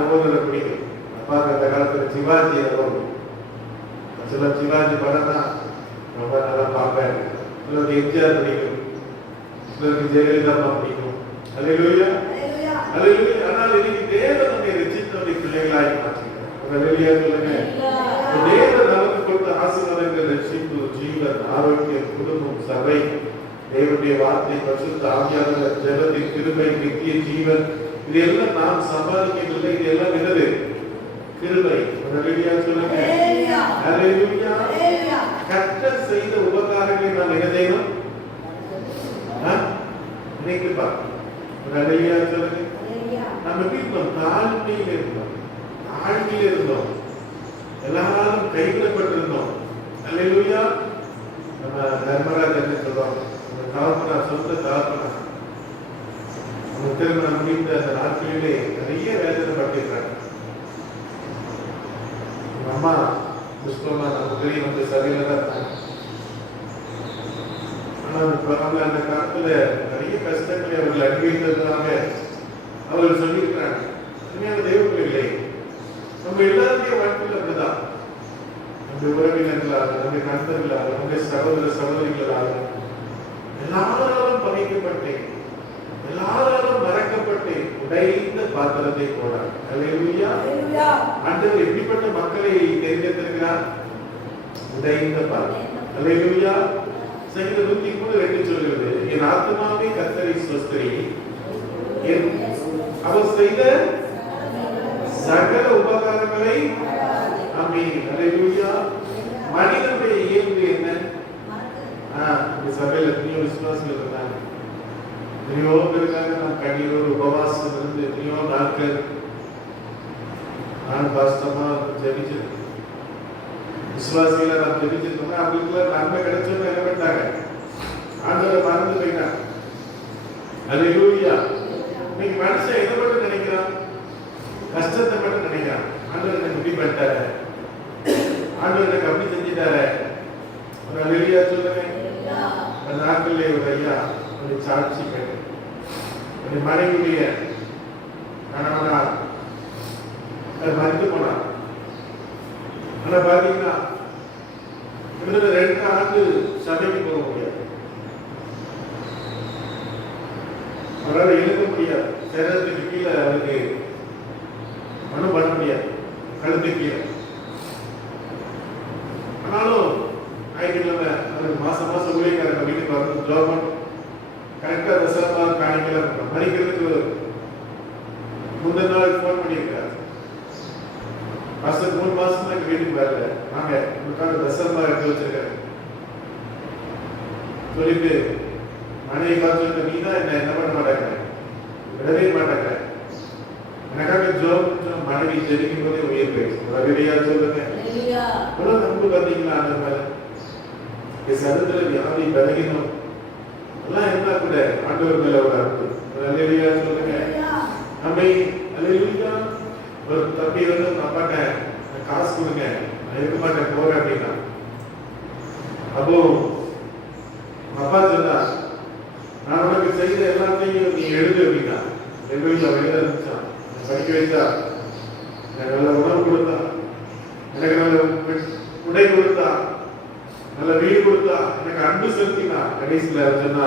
ஒவ்வொருத்தரை பிடிக்கும். அப்பா அந்த காலத்துல சிவாஜி சில சிவாஜி படம் தான் ரொம்ப நல்லா பார்ப்பேன். சிலருக்கு எம்ஜிஆர் பிடிக்கும், சிலருக்கு ஜெயலலிதா பிடிக்கும். அல்லேலூயா, அல்லேலூயா. ஆனால் இன்னைக்கு தேவன் நம்மை ரட்சித்தவரை பிள்ளைகளாய் மாற்றினார். அல்லேலூயா சொல்லுங்க. தேவன் நமக்கு கொடுத்த ஆசீர்வாதங்கள் ரட்சிப்பு, ஜீவன், ஆரோக்கியம், குடும்பம், சபை, தேவனுடைய வார்த்தை, பரிசுத்த ஆவியானவர், ஜெபத்தின் கிருபை, நித்திய ஜீவன், இதெல்லாம் நாம் சம்பாதிக்கவில்லை. இதெல்லாம் என்னது? கிருபை. அல்லேலூயா சொல்லுங்க. அல்லேலூயா. கர்த்தர் செய்த உபகாரங்களை நாம் என்ன செய்யணும்? நினைக்கப்பா. அல்லேலூயா சொல்லுங்க. நம்ம வீட்டில் தாழ்மையில் இருந்தோம், தாழ்மையில் இருந்தோம், எல்லாரும் கைவிடப்பட்டிருந்தோம். அல்லேலூயா. நம்ம தர்மராஜ் என்ன சொல்றோம்? நம்ம தகப்பனா, சொந்த தகப்பனா, நம்ம திருமணம் முடிந்த அந்த நாட்களிலே நிறைய வேதனை பட்டிருக்காங்க. அம்மா புஷ்பமா நம்ம பெரிய வந்து சபையில தான் இருந்தாங்க. அவங்க அந்த காலத்துல நிறைய கஷ்டங்களை அவர்கள் அனுபவித்ததுனால அவர்கள் சொல்லியிருக்கிறாங்க. உண்மையான தெய்வ பிள்ளைகளே, நம்ம எல்லாருடைய வாழ்க்கையில் அப்படிதான். நம்முடைய உறவினர்களாக, நம்முடைய நண்பர்களாக, நம்முடைய சகோதர சகோதரிகளாக எல்லாராலும் பகைக்கப்பட்டேன், எல்லாராலும் மறக்கப்பட்டேன், உடைந்த பாத்திரத்தை போனார். அல்லேலூயா. ஆண்டவர் எப்படிப்பட்ட மக்களை தெரிந்திருக்கிறார்? உடைந்த பாத்திரம். அல்லேலூயா. சங்கீதம் 103:2 சொல்கிறது, என் ஆத்துமாவே கர்த்தரை ஸ்தோத்திரி, அவர் செய்த சகல உபகாரங்களை. ஆமென். அல்லேலூயா. மனிதனுடைய இயல்பு என்ன? இந்த சபையில் எத்தனையோ விசுவாசிகள் இருந்தாங்க, எத்தனையோ பேருக்காக நாம் கண்ணீரோடு உபவாசம் இருந்து எத்தனையோ நாட்கள் நான் கஷ்டமா ஜெபிச்சிருக்கேன். விசுவாசிகளை நாம் ஜெபிச்சிருக்கோம்னா அவங்களுக்குள்ள நன்மை கிடைச்சோன்னு என்ன பண்ணிட்டாங்க? ஆண்டவரை மறந்து போயிட்டாங்க. அல்லேலூயா. இன்னைக்கு மனுஷன் எதை மட்டும் நினைக்கிறான்? கஷ்டத்தை மட்டும் நினைக்கிறான். ஆண்டவர் எனக்கு இப்படி பண்ணிட்டாரு, ஆண்டவர் எனக்கு அப்படி செஞ்சுட்டாரு. அல்லேலூயா சொல்லுங்க. அந்த நாட்களிலே ஒரு ஐயா ஒரு சாட்சி கேட்டு மனைவியுடைய கணவனா மறித்து போனார். ஆனா பாத்தீங்கன்னா 2 ஆண்டு சபைக்கு போக முடியாது, அவரால் எழுத முடியாது, சரீரத்துக்கு கீழே அவருக்கு மனம் பண்ண முடியாது, கழுத்து கீழே. ஆனாலும் ஞாயிற்றுக்கிழமை அவருக்கு மாசம் ஊழியக்காரங்க வீட்டுக்கு வந்து ஜோபன் கரெக்டா தசரமா காணிக்கலாம். மறிக்கிறதுக்கு முந்தின நாள் போன் பண்ணியிருக்காரு, மாசம் 3 மாசம் எங்க வீட்டுக்கு வரல, நாங்க உங்களுக்காக தசரமா எடுத்து வச்சிருக்காரு சொல்லிட்டு மனைவி பார்த்து, நீ தான் என்ன பண்ண மாட்டாங்க, விடவே மாட்டாங்க, எனக்காக ஜோபம் மனைவி ஜெபிக்கும் போதே உயிர் போயிடுச்சு. ரவியா சொல்லுங்க. நம்பு பார்த்தீங்களா? அந்த மாதிரி சரத்துல வியாதி பலகீனம் எல்லாம் இருந்தா கூட ஆண்டவர் மேல ஒரு அன்பு. அல்லேலூயா சொல்லுங்க. நம்மை அல்லேலூயா. ஒரு தம்பி வந்து அப்பாட்ட காசு கொடுங்க, நான் இருக்க மாட்டேன் போறேன் அப்படின்னா, அப்போ அப்பா சொன்னா, நான் உனக்கு செய்த எல்லாத்தையும் நீ எழுது அப்படின்னா, எழுத ஆரம்பிச்சான். படிக்க வைத்தா, எனக்கு நல்ல உணவு கொடுத்தா, எனக்கு நல்ல உடை கொடுத்தா, நல்ல வீடு கொடுத்தா, எனக்கு அன்பு செலுத்தினா. கடைசியில சொன்னா,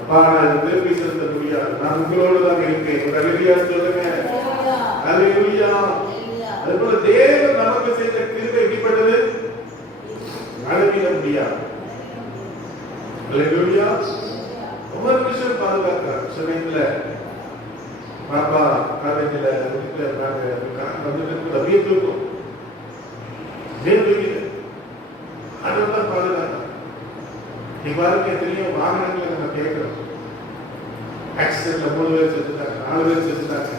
அப்பா நான் திருப்பி செலுத்த முடியாது, நான் உங்களோடு தான் இருக்கேன். ஒரு அல்லேலூயா சொல்லுங்க. அல்லேலூயா. அதுபோல தேவன் நமக்கு செய்த கிருபை எப்படிப்பட்டது? அளவிட முடியாது. அல்லேலூயா. ஒவ்வொரு விஷயம் பாதுகாக்கிறார். சமயத்துல பாப்பா காலேஜில் வந்துட்டு அப்படியே தூக்கும், அதெல்லாம் பாதுகாக்க. இவ்வாறு எத்தனையோ வாகனங்களை நம்ம கேட்கிறோம், ஆக்சிடென்ட்ல 3 பேர் செத்துட்டாங்க, 4 பேர் செத்துட்டாங்க,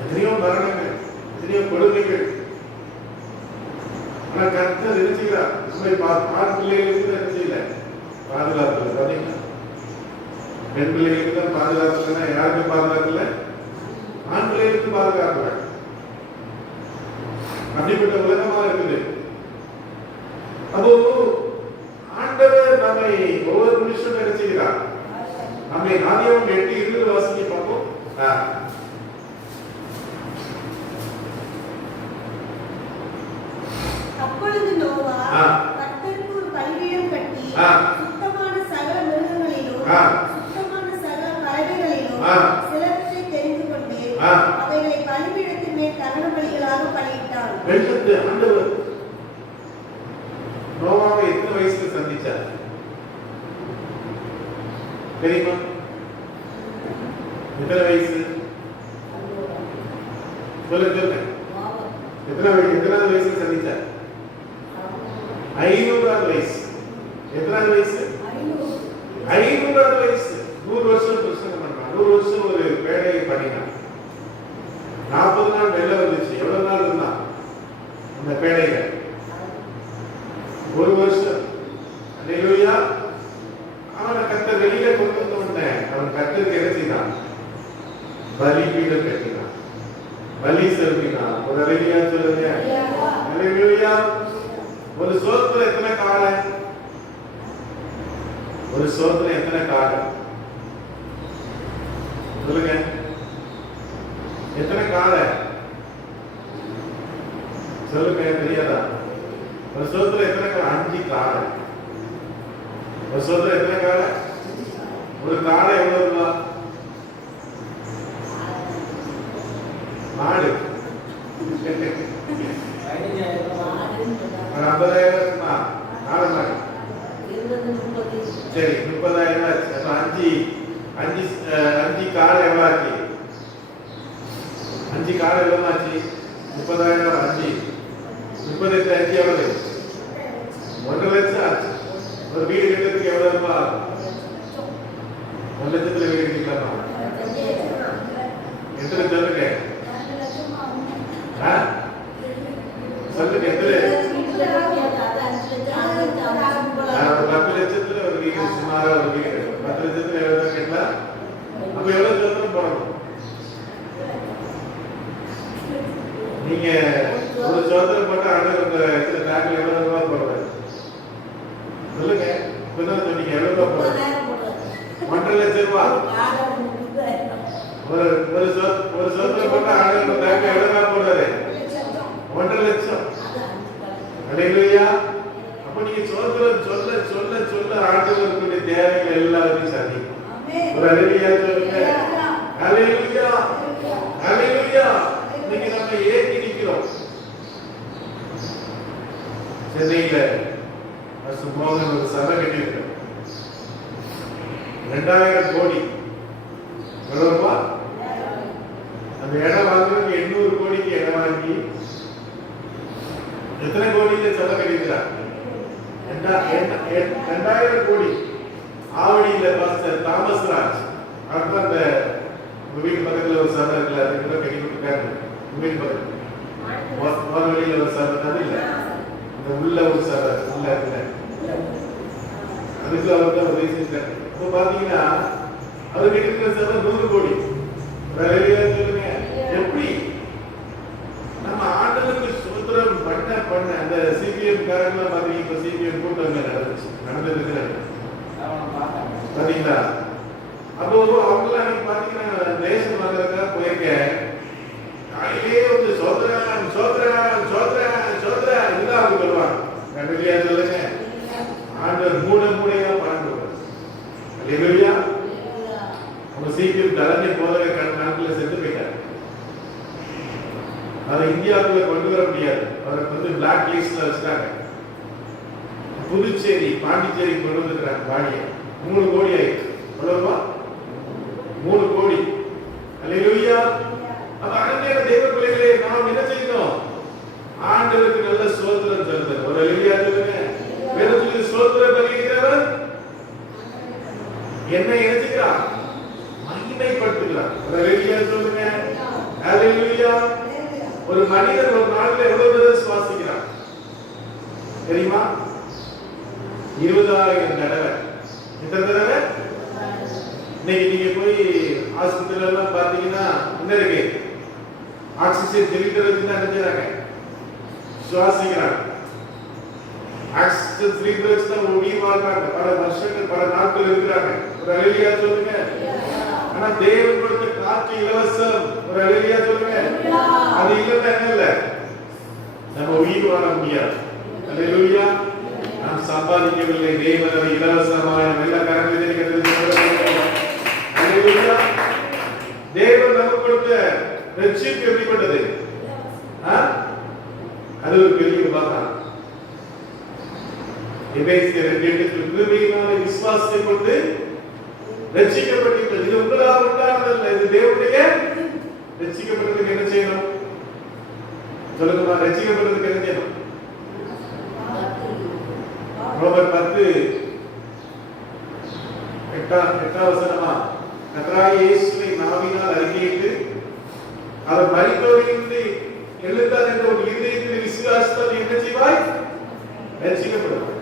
எத்தனையோ மரணங்கள், எத்தனையோ கொடுமைகள். ஆனா கர்த்தர் இருக்கிறார். நம்ம ஆண் பிள்ளைகளுக்கு தான் செய்யல பாதுகாப்பு பாத்தீங்கன்னா, பெண் பிள்ளைகளுக்கு தான் பாதுகாப்புனா யாருக்கு பாதுகாக்கல? ஆண் பிள்ளைகளுக்கு பாதுகாக்கல. அப்படிப்பட்ட உலகமா இருக்குது. அப்போ ஆண்டவர் நம்மை ஒவ்வொரு நிமிஷம் நினைச்சுக்கிறார். நம்மை ஆதியாகமம் 8:20 வாசிக்க பார்ப்போம். அப்பொழுது நோவா கர்த்தருக்கு ஒரு பலிபீடம் கட்டி சுத்தமான சகல மிருகங்களிலும் சுத்தமான சகல பறவைகளிலும் சிலவற்றை தெரிந்து கொண்டு அவைகளை பலிபீடத்தின் மேல் தகன பலிகளாக பலியிட்டான். வெள்ளத்து ஆண்டவர் நோவாவை எத்தனை வயசுல சந்திச்சார் தெரியுமா? எத்தனை வயசு சொல்லுங்க. எத்தனாவது வயசுல சந்திச்சார்? 500வது வயசு. எத்தனாவது வயசு? 500வது வயசு. 100 வருஷம் பிரசங்கம் பண்றான். 100 வருஷம் ஒரு வேலையை பண்ணினான். 40 நாள் வெள்ளம் வந்துச்சு. எவ்வளவு நாள் இருந்தான் அந்த பேழையில? 1 வருஷம். அல்லேலூயா. அவனை கர்த்தர் வெளியில கொண்டு வந்த உடனே அவன் கர்த்தருக்கு என்ன செய்தான்? பலிபீடம் கட்டினான், பலி செலுத்தினான். ஒரு அல்லேலூயா சொல்லுங்க. அல்லேலூயா. ஒரு சோத்துல எத்தனை காளை? ஒரு சோத்துல எத்தனை காளை சொல்லுங்க? எத்தனை காளை சொல்லுங்க, தெரியாதா? ஒரு சோத்துல எத்தனை காளை? 5 காளை. ஒரு சோத்துல எத்தனை காளை? ஒரு காளை எவ்வளவு ரூபா? மாடு 50,000 நாலு மாடு. சரி 30,000 ஆச்சு. அப்ப 5 காளை எவ்வளவு ஆச்சு? 5 காளை எவ்வளவு ஆச்சு? 30,000. 5 38 5 எவ்வளவு? 1 லட்சம் ஆச்சு. ஒரு வீடு கட்டுறதுக்கு எவ்வளவு ரூபா? 1 லட்சத்துல வீடு கட்டிக்கலாமா? எத்தனை சொல்லுங்க? சொல்லுங்க எத்தனை? 10 லட்சத்துல ஒரு வீடு, சுமாரா ஒரு வீடு. 10 லட்சத்துல எவ்வளவு கேட்டா அப்ப எவ்வளவு சொல்லுங்க போடணும்? நீங்க ஒரு சோதனை போட்டா அண்ணன் பேங்க்ல எவ்வளவு ரூபாய் போடுவாரு சொல்லுங்க? இப்பதான் சொன்னீங்க எவ்வளவு ரூபாய் போடுறது? 1.5 லட்சம் ரூபாய். ஒரு சோதனை போட்டா அண்ணன் பேங்க்ல எவ்வளவு ரூபாய் போடுவாரு? 1.5 லட்சம். அல்லேலூயா. அப்ப நீங்க சோதனை சொல்ல சொல்ல சொல்ல ஆண்டவருடைய தேவைகள் எல்லாத்தையும் சந்திக்கும். ஒரு அல்லேலூயா சொல்லுங்க. அல்லேலூயா. அல்லேலூயா. இன்னைக்கு நம்ம ஏற்றி நிக்கிறோம். சென்னையில மோகன் ஒரு சபை கட்டியிருக்கோம். 2000 கோடி. எவ்வளவுப்பா? அந்த இடம் வாங்குறதுக்கு 800 கோடிக்கு இடம் வாங்கி எத்தனை கோடியில சபை கட்டியிருக்கிறார்? 2000 கோடி. ஆவடியில பாஸ்டர் தாமஸ் ராஜ் அவர் அந்த வீட்டு பக்கத்துல ஒரு சபை இருக்குல்ல, அது கூட கட்டி கொடுத்துருக்காங்க. வீட்டு பக்கத்துல வழியில ஒரு சபை அது இல்ல, இந்த உள்ள ஒரு சபை உள்ள இருக்குல்ல, அதுக்கு அவர் தான் உதவி செஞ்சார். இப்போ பாத்தீங்கன்னா அவருக்கு இருக்கிற சபை 100 கோடி. சொல்லுங்க, எப்படி நம்ம ஆண்டவருக்கு சுதந்திரம் பண்ண அந்த சிபிஎம் காரங்களாம் பாத்தீங்க. இப்ப சிபிஎம் கூட்டம் நடந்துருக்கு பாத்தீங்களா? அப்போ அவங்களாம் நீங்க பாத்தீங்கன்னா தேசம் வாங்குறதுக்காக போயிருக்க காலையிலே வந்து சோதரன் சோதரன் சோதரன் சோதரன் இதுதான் அவங்க சொல்லுவாங்க. கண்டிப்பா சொல்லுங்க. ஆண்டவர் மூடையா பணம் கொடுப்பார். அல்லேலூயா. அவங்க சீக்கிரம் தலைமை போதக நாட்டில் செத்து போயிட்டார். அதை இந்தியாவுக்குள்ள கொண்டு வர முடியாது. அவருக்கு வந்து பிளாக் லிஸ்ட்ல வச்சுட்டாங்க. புதுச்சேரி பாண்டிச்சேரி கொண்டு வந்துருக்காங்க பாடியை. 3 கோடி ஆயிடுச்சு. எவ்வளவுமா? 3 கோடி. அல்லேலூயா. அப்ப அன்னைய தேவ பிள்ளைகளே நாம் என்ன செய்யணும்? ஆண்டவருக்கு நல்ல ஸ்தோத்திரம் சொல்லுங்க. ஒரு அல்லேலூயா சொல்லுங்க. வேதத்தில் ஸ்தோத்திரம் பண்ணுகிறவர் என்ன நினைக்கிறார்? மகிமைப்படுத்துகிறார். ஒரு அல்லேலூயா சொல்லுங்க. அல்லேலூயா. ஒரு மனிதன் ஒரு நாளில் எவ்வளவு தடவை சுவாசிக்கிறார் தெரியுமா? 20,000 தடவை. எத்தனை தடவை? இன்னைக்கு நீங்க போய் ஆஸ்பத்திரியில எல்லாம் பாத்தீங்கன்னா என்ன இருக்கு? ஆக்சிஜன் சிலிண்டர் வச்சு தான் நினைச்சாங்க சுவாசிக்கிறாங்க. ஆக்சிஜன் சிலிண்டர் வச்சு தான் உயிர் வாழ்றாங்க. பல வருஷங்கள் பல நாட்கள் இருக்கிறாங்க. ஒரு அலையியா சொல்லுங்க. ஆனா தேவன் கொடுத்த காற்று இலவசம். ஒரு அலையியா சொல்லுங்க. அது இல்லைன்னா என்ன இல்லை, நம்ம உயிர் வாழ முடியாது. அல்லேலூயா. நாம் சம்பாதிக்கவில்லை, தேவன் அதை இலவசமாய் நல்ல கரங்களில் கற்றுக். அல்லேலூயா. தேவன் நமக்கு கொடுத்த ரட்சிப்பு எப்படிப்பட்டது? அது ஒரு பெரிய பாகம். எபேசியர் 2:8 கிருபையினாலே விசுவாசத்தை கொண்டு ரட்சிக்கப்பட்டீர்கள். இது உங்களால் உண்டானதல்ல, இது தேவனுடைய. ரட்சிக்கப்பட்டதுக்கு என்ன செய்யணும் சொல்லுங்க? ரட்சிக்கப்பட்டதுக்கு என்ன செய்யணும்? ரோமர் 10:8 கர்த்தராகிய இயேசுவை நாவினால் அறிக்கையிட்டு அவர் மரித்தோரிலிருந்து எழுந்தார் என்ற ஒரு இதயத்தில் விசுவாசித்தால் என்ன செய்வாய்? ரட்சிக்கப்படுவாய்.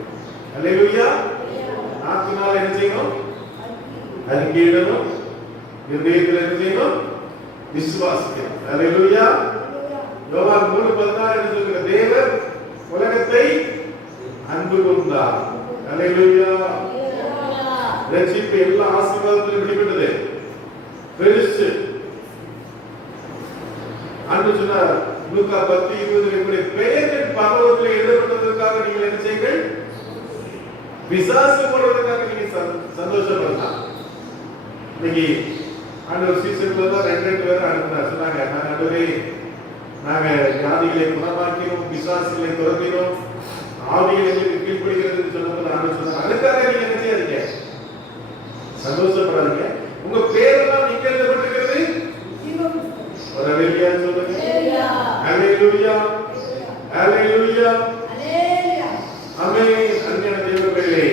அல்லேலூயா. நாவினால் என்ன செய்யணும்? அறிக்கையிடணும். இதயத்தில் என்ன செய்யணும்? விசுவாசிக்கணும். அல்லேலூயா. யோவான் 3:14 என்ன சொல்கிறது? தேவன் உலகத்தை அன்பு கூர்ந்தார். அல்லேலூயா. ரட்சிப்பு எல்லா ஆசீர்வாதத்திலும் வெளிப்பட்டது. பெருசு அன்று சொன்னார் லூக்கா 10:20 உங்களுடைய பெயர்கள் பரலோகத்தில் எழுதப்பட்டதற்காக நீங்கள் என்ன செய்யுங்கள்? விசுவாசம் கொள்வதற்காக நீங்க சந்தோஷப்படலாம். இன்னைக்கு ஆண்டவர் சீசன்ல தான் 2 பேர் அனுப்பினார். சொன்னாங்க, ஆண்டவரே நாங்க வியாதிகளை குணமாக்கினோம், விசுவாசிகளை துரத்தினோம், ஆவியை எங்களுக்கு கீழ்ப்படுகிறது சொன்னது. ஆண்டவர் சொன்னாங்க, அதுக்காக நீங்க என்ன செய்யாதீங்க? சந்தோஷப்படாதீங்க. உங்க பேரெல்லாம் நீங்க எழுதப்பட்டிருக்கிறது. ஒரு அல்லேலூயா சொல்லுங்க. அல்லேலூயா. அல்லேலூயா. ஆமென். அன்பான தேவர்களே,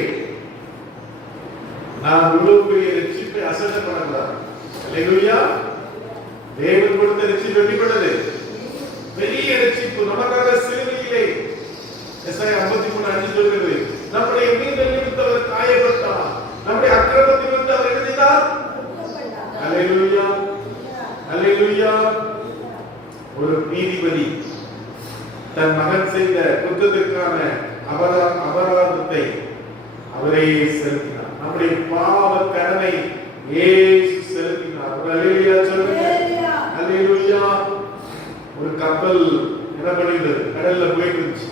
நாம் உள்ளுக்குரிய ரட்சிப்பை அசட்டப்படக்கூடாது. அல்லேலூயா. தேவன் கொடுத்த ரட்சிப்பு எப்படிப்பட்டது? பெரிய ரட்சிப்பு. நமக்காக சிலுவையிலே எசாயா 53:5 சொல்கிறது, நம்முடைய மீறுதல் நிமித்தம் அவர் காயப்பட்டார், நம்முடைய அக்கிரமத்தின் நிமித்தம் அவர் என்ன செய்தார்? அல்லேலூயா. அல்லேலூயா. ஒரு நீதிபதி தன் மகன் செய்த குற்றத்திற்கான அபராதத்தை அவரே செலுத்தினார். நம்முடைய பாவ கடனை இயேசு செலுத்தினார். அல்லேலூயா சொல்லுங்க. அல்லேலூயா. ஒரு கப்பல் என்ன பண்ணிட்டது? கடல்ல போயிட்டு இருந்துச்சு.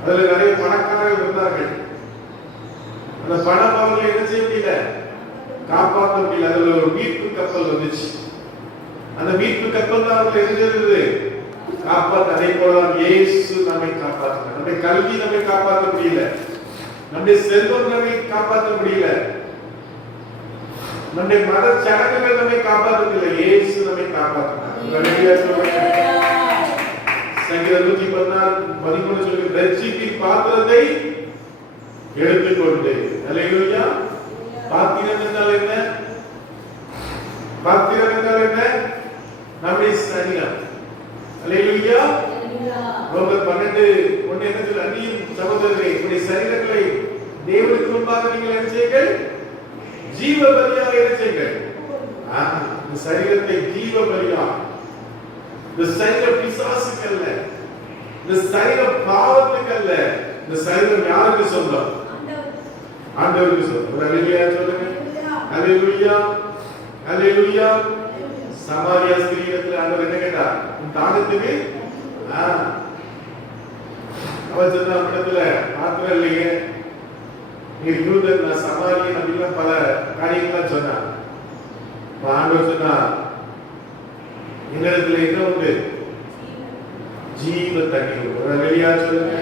அதுல நிறைய பணக்காரர்கள் இருந்தார்கள். அந்த பணம் அவர்களை என்ன செய்ய முடியல, காப்பாற்ற முடியல. அதுல ஒரு மீட்பு கப்பல் வந்துச்சு. அந்த மீட்பு கப்பல் தான் அவர்களை என்ன செய்தது? காப்பாற்ற. அதே போல இயேசு நம்மை காப்பாற்றினார். நம்முடைய கல்வி நம்மை காப்பாற்ற முடியல, நம்முடைய செல்வம் நம்மை காப்பாற்ற முடியல, நம்முடைய மத சடங்குகள் நம்மை காப்பாற்றவில்லை. இயேசு நம்மை காப்பாற்றினார். சங்கீதம் 116:13 சொல்லுங்க, ரட்சிப்பின் பாத்திரத்தை எடுத்துக்கொண்டு. அல்லேலூயா. பாத்திரம் என்றால் என்ன? பாத்திரம் என்றால் என்ன? நம்முடைய சரீரம். அல்லேலூயா. ரோமர் 12:1 என்ன சொல்லுது? அன்னியும் சகோதரரே, உங்களுடைய சரீரங்களை தேவனுக்கு முன்பாக நீங்கள் என்ன செய்யுங்கள்? ஜீவ பலியாக என்ன செய்யுங்கள்? இந்த சரீரத்தை ஜீவ பலியாக. இந்த சரீரம் பிசாசுக்கு அல்ல, இந்த சரீரம் பாவத்துக்கு அல்ல. இந்த சரீரம் யாருக்கு சொந்தம்? ஆண்டவருக்கு சொந்தம். அல்லேலூயா சொல்லுங்க. அல்லேலூயா. அல்லேலூயா. சமாரியா ஸ்திரீயிடத்தில் ஆண்டவர் என்ன கேட்டார்? உன் தாகத்துக்கு அவன் சொன்ன இடத்துல பாத்திரம் இல்லையே, நீ யூதன், நான் சமாரியன் அப்படின்னா பல காரியங்கள்லாம் சொன்னான். ஆண்டவர் சொன்னா, என்னிடத்துல என்ன உண்டு? ஜீவ தண்ணீர். ஒரு அல்லேலூயா சொல்லுங்க.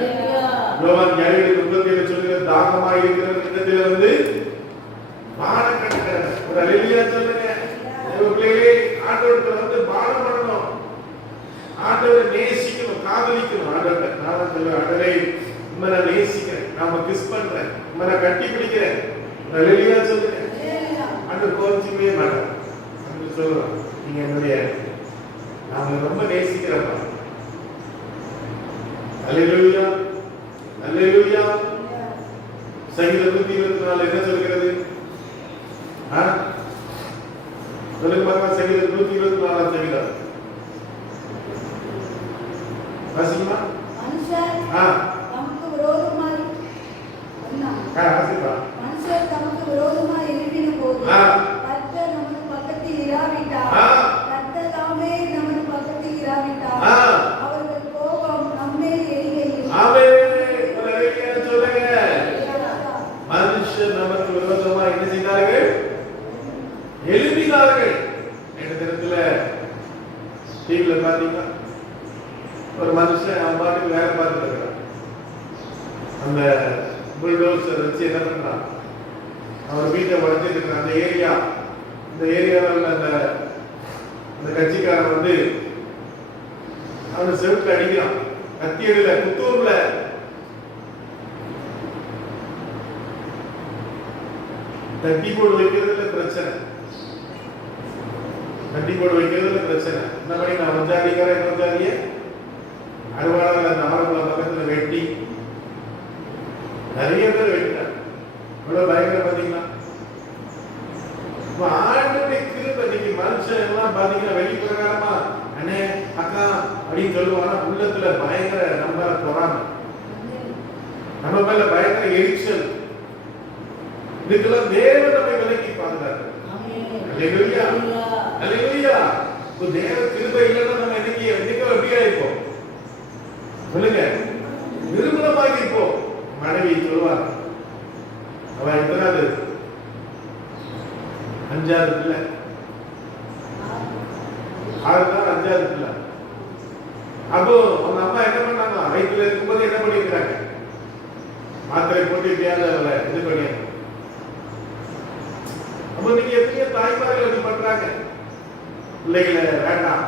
யோவான் 7:37 சொல்லுங்க, தாகமாய் இருக்கிற இடத்துல வந்து பானம் கட்டுங்க. ஒரு அல்லேலூயா சொல்லுங்க. தேவர்களே, ஆண்டவர்கிட்ட வந்து பானம் பண்ணணும், ஆண்டவரை நேசிக்கணும், காதலிக்கணும். ஆண்டவரை நான் சொல்லுவேன், ஆண்டவரே உம்மை நான் நேசிக்கிறேன், நாம கிஸ் பண்றேன், உம்மை நான் கட்டி பிடிக்கிறேன். அல்லேலூயா சொல்லுங்க. ஆண்டவர் கோச்சிக்கவே மாட்டார். ஆண்டவர் சொல்லுவார், நீங்க என்னுடைய, நாம ரொம்ப நேசிக்கிறப்பா. அல்லேலூயா. அல்லேலூயா. சங்கீதம் 124 என்ன சொல்கிறது? சொல்லுங்க பார்க்கலாம். சங்கீதம் 124 சங்கீதம் வாசிக்குமா? மனுஷர் ஆ தமக்கு விரோதமாய் வாசிப்பா. மனுஷர் தமக்கு விரோதமாய் எழுப்பின போது ஆ. கர்த்தர் நமது பக்கத்தில் இராவிட்டார், ஆ. கர்த்தர் தாமே நமது பக்கத்தில் இராவிட்டார், ஆ. அவர்கள் கோபம் நம்மேல் எரிகையில். ஆமென். ஒரு அழகிய சொல்லுங்க. மனுஷர் நமக்கு விரோதமாக என்ன செய்தார்கள்? எழுப்பினார்கள். இந்த தினத்துல டிவில பாத்தீங்கன்னா ஒரு மனுஷன் அவன் பாட்டுக்கு வேலை பார்த்துட்டு இருக்கிறான். அந்த புல்டோசர் வச்சு என்ன பண்றான்? அவர் வீட்டை உடச்சிட்டு இருக்கிற அந்த ஏரியாவில் அந்த கட்சிக்காரன் வந்து அவனை செவுட்டு அடிக்கிறான். கத்தியடில குத்தூர்ல தட்டி போடு வைக்கிறதுல பிரச்சனை. தட்டி போடு வைக்கிறதுல பிரச்சனை. இந்த மாதிரி நான் வஞ்சாடிக்காரன் என்ன வஞ்சாடிய அறுவாளர் அந்த ஆரம்புல பக்கத்துல வெட்டி நிறைய பேர் வெட்டினார். இவ்வளவு பயங்கரம் பாத்தீங்கன்னா ஆண்டுடைய கிருபை. இன்னைக்கு மனுஷன் எல்லாம் பாத்தீங்கன்னா வெளி பிரகாரமா அண்ணே அக்கா அப்படின்னு சொல்லுவாங்க. உள்ளத்துல பயங்கர நம்ம பொறாமை, நம்ம மேல பயங்கர எரிச்சல். இதுக்கெல்லாம் தேவன் நம்மை விலக்கி பாதுகாக்க. அல்லேலூயா, அல்லேலூயா. தேவ கிருபை இல்லைன்னா நம்ம இன்னைக்கு எப்படியா இருப்போம் சொல்லுங்க? நிர்மலமாக இருப்போம். மனைவி சொல்லுவார், அவன் எத்தனாவது? 5வது பிள்ளை. 5வது பிள்ளை. அப்போ அவங்க அம்மா என்ன பண்ணாங்க? வயிற்றுல இருக்கும்போது என்ன பண்ணிருக்காங்க? மாத்திரை போட்டு எப்படியாவது அவளை இது பண்ணி. அப்போ நீங்க எத்தனையோ தாய்மார்கள் இது பண்றாங்க. பிள்ளைகளை வேண்டாம்,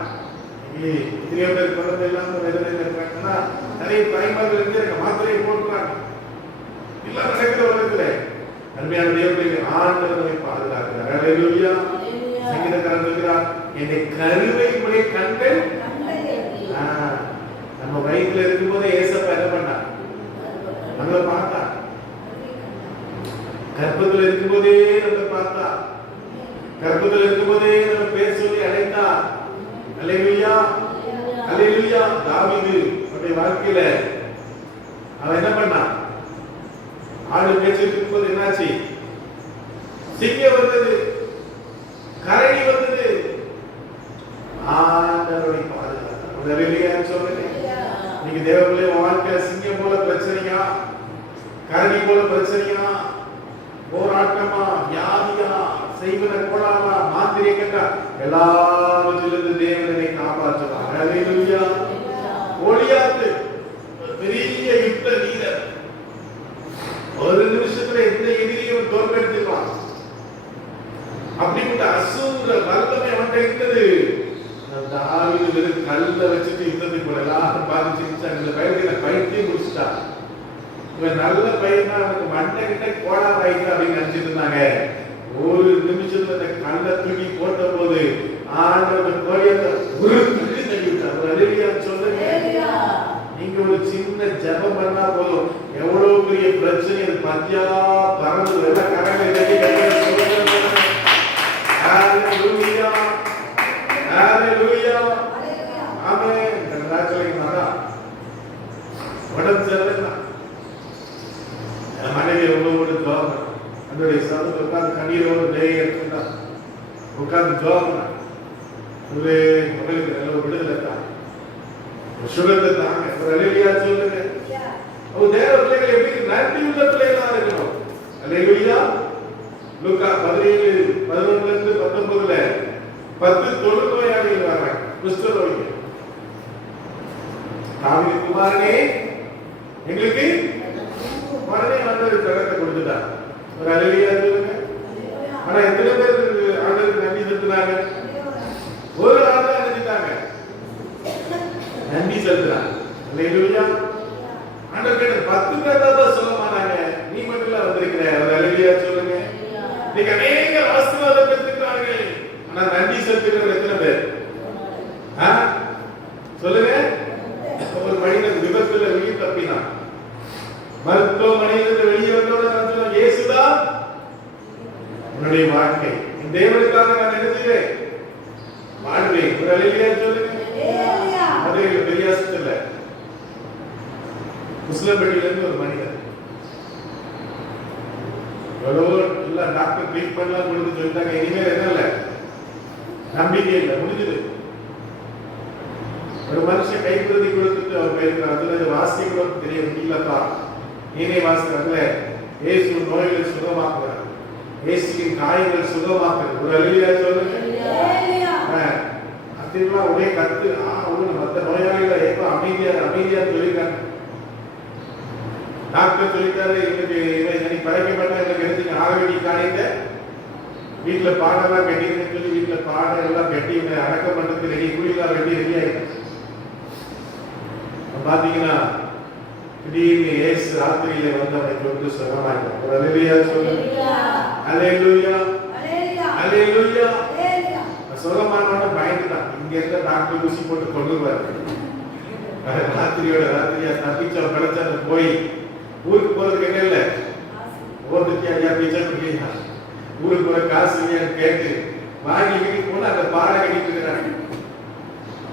எத்தனையோ பேர் குழந்தை இல்லாம வேதனை இருக்கிறாங்கன்னா நிறைய தாய்மார்கள் இருக்கு, மாத்திரையை போட்டுறாங்க. எல்லாம் நடக்கிற உலகத்துல அருமையான தேவனுடைய ஆண்டவரை பாதுகாக்கிறார். அல்லேலூயா. சங்கீதக்காரன் சொல்கிறார், என்னை கருவை முறை கண்கள். நம்ம வயிற்றுல இருக்கும்போது ஏசப்பா என்ன பண்ணார்? நம்மளை பார்த்தா. கர்ப்பத்தில் இருக்கும்போதே நம்ம பார்த்தா. கர்ப்பத்தில் இருக்கும்போதே நம்ம பேர் சொல்லி அழைத்தா. அல்லேலூயா, அல்லேலூயா. தாவீது அவருடைய வாழ்க்கையில அவன் என்ன பண்ணான்? ஆடு பேசிட்டு இருக்கும்போது என்னாச்சு? சிங்கம் வந்தது, கரடி வந்தது. ஆண்டவரை பாதுகாத்தார். அல்லேலூயா சொல்லுங்க. நீங்க தேவர்களே வாழ்க்கையில சிங்கம் போல பிரச்சனையா, கரடி போல பிரச்சனையா, போராட்டமா, வியாதியா, செய்வன கோளாறா, மாத்திரை கட்டா, எல்லாவற்றிலிருந்து தேவனை காப்பாற்றுவார். அல்லேலூயா. கோலியாத்து பெரிய யுத்த வீரர். ஒரு நிமிஷத்துல எந்த எதிரியும் தோற்கடிச்சிருவான். அப்படிப்பட்ட அசூர வல்லமை அவன்கிட்ட இருந்தது. தாவீது கல்ல வச்சுட்டு யுத்தத்துக்கு போல எல்லாரும் பாதிச்சு அந்த பயிர்களை பயிற்சியும் முடிச்சுட்டா. இவன் நல்ல பயிர் தான், அவனுக்கு மண்ணை கிட்ட கோடா வாய்க்கு அப்படின்னு நினைச்சிட்டு இருந்தாங்க. ஒரு நிமிஷத்துல அந்த கல்லை தூக்கி போட்ட போது ஆண்டவர் கோலியாத்தை உருட்டி தள்ளி விட்டார். அல்லேலூயா சொல்லுங்க. நீங்க ஒரு சின்ன ஜெபம் பண்ணா போதும், எவ்வளவு பெரிய பிரச்சனை அது பத்தியா பறந்து வெள்ள கரங்களை தட்டி சொல்லுங்க. ஹalleluya, ஹalleluya, ஆமென். கர்த்தரை மகா உடம்பு சரியில்லை, மனைவி உங்களோட ஜோம் அந்த சமூக உட்கார்ந்து கண்ணீரோடு டேய் எடுத்துட்டா உட்கார்ந்து ஜோம் ஒரு மகளுக்கு நல்ல விடுதலை தான், சுகத்தை தாங்க. அல்லேலூயா சொல்லுங்க. ஓ தேவ பிள்ளைகள் எப்படி நன்றி உள்ள பிள்ளைகளா இருக்கணும். அல்லேலூயா. லூக்கா 17:11-19 10 தொழுநோயாளிகள் வராங்க, குஷ்டரோகிகள். தாவீது குமாரனே எங்களுக்கு மரணை ஆண்டவர் தரத்தை கொடுத்துட்டார். ஒரு அல்லேலூயா சொல்லுங்க. ஆனா எத்தனை பேர் ஆண்டவருக்கு நன்றி செலுத்தினாங்க? ஒரு ஆள் தான் செலுத்திட்டாங்க, நன்றி செலுத்துறாங்க. அல்லேலூயா. ஆண்டவர் கேட்ட 10 பேர் தான் சொல்ல மாட்டாங்க, நீ மட்டும் வந்திருக்கிற. ஒரு அல்லேலூயா சொல்லுங்க. நீங்க அநேக ஆசீர்வாதம் பெற்றுக்கிறார்கள், ஆனா நன்றி செலுத்துகிற எத்தனை பேர்? சொல்லுங்க. ஒரு மனிதன் விபத்துல உயிர் தப்பினான், மருத்துவமனையிலிருந்து வெளியே வந்தோட என்னுடைய வாழ்க்கை என் தேவனுக்காக நான் என்ன செய்வேன்? வாழ்வேன். ஒரு அல்லேலூயா சொல்லுங்க. மதுரையில பெரிய ஆஸ்பத்திரியில முஸ்லம்பட்டியில இருந்து ஒரு மனிதர் எவ்வளவோ எல்லாம் டாக்டர் ட்ரீட்மெண்ட்லாம் கொடுத்து சொல்லிட்டாங்க. இனிமேல் என்ன இல்லை, நம்பிக்கை இல்லை, முடிஞ்சது. ஒரு மனுஷன் கைப்பிரதி கொடுத்துட்டு அவர் போயிருக்காரு. வாசிக்கிறோம் தெரிய முடியலப்பா, நீனே வாசிக்கிறதுல இயேசு நோய்களை சுகமாக்குறார், இயேசுவின் காயங்கள் சுகமாக்குறது. ஒரு அல்லேலூயா சொல்லுங்க. அதெல்லாம் ஒரே கத்து மற்ற நோயாளிகளை எப்ப அமைதியா சொல்லிருக்காங்க. டாக்டர் சொல்லிட்டாரு, இன்னைக்கு படைக்கப்பட்ட எனக்கு ஆக வேண்டிய காரியத்தை வீட்டுல பாடெல்லாம் கட்டிங்கன்னு சொல்லி வீட்டுல பாடம் எல்லாம் கட்டி அடக்கம் பண்றதுக்கு ரெடி, கூலிலாம் ரெடி ஆயிடுச்சு. பாத்தீங்கன்னா திடீர்னு ஏசு ராத்திரியில வந்து அவனை கொண்டு சுகமாயிட்டான். ஒரு அல்லேலூயா சொல்லுங்க. அல்லேலூயா, அல்லேலூயா. சுகமானவன பயந்துட்டான். இங்க இருக்க டாக்டர் ஊசி போட்டு கொள்ளுவாரு. ராத்திரியா தப்பிச்சவன் கிடைச்சா போய் ஊருக்கு போறதுக்கு என்ன இல்ல, ஓட்டுக்கு ஐயா பிச்சை பண்ணியா ஊருக்கு போற காசு இல்லையான்னு கேட்டு வாங்கி வீட்டுக்கு போன அந்த பாடம் கட்டிட்டு இருக்கிறாங்க.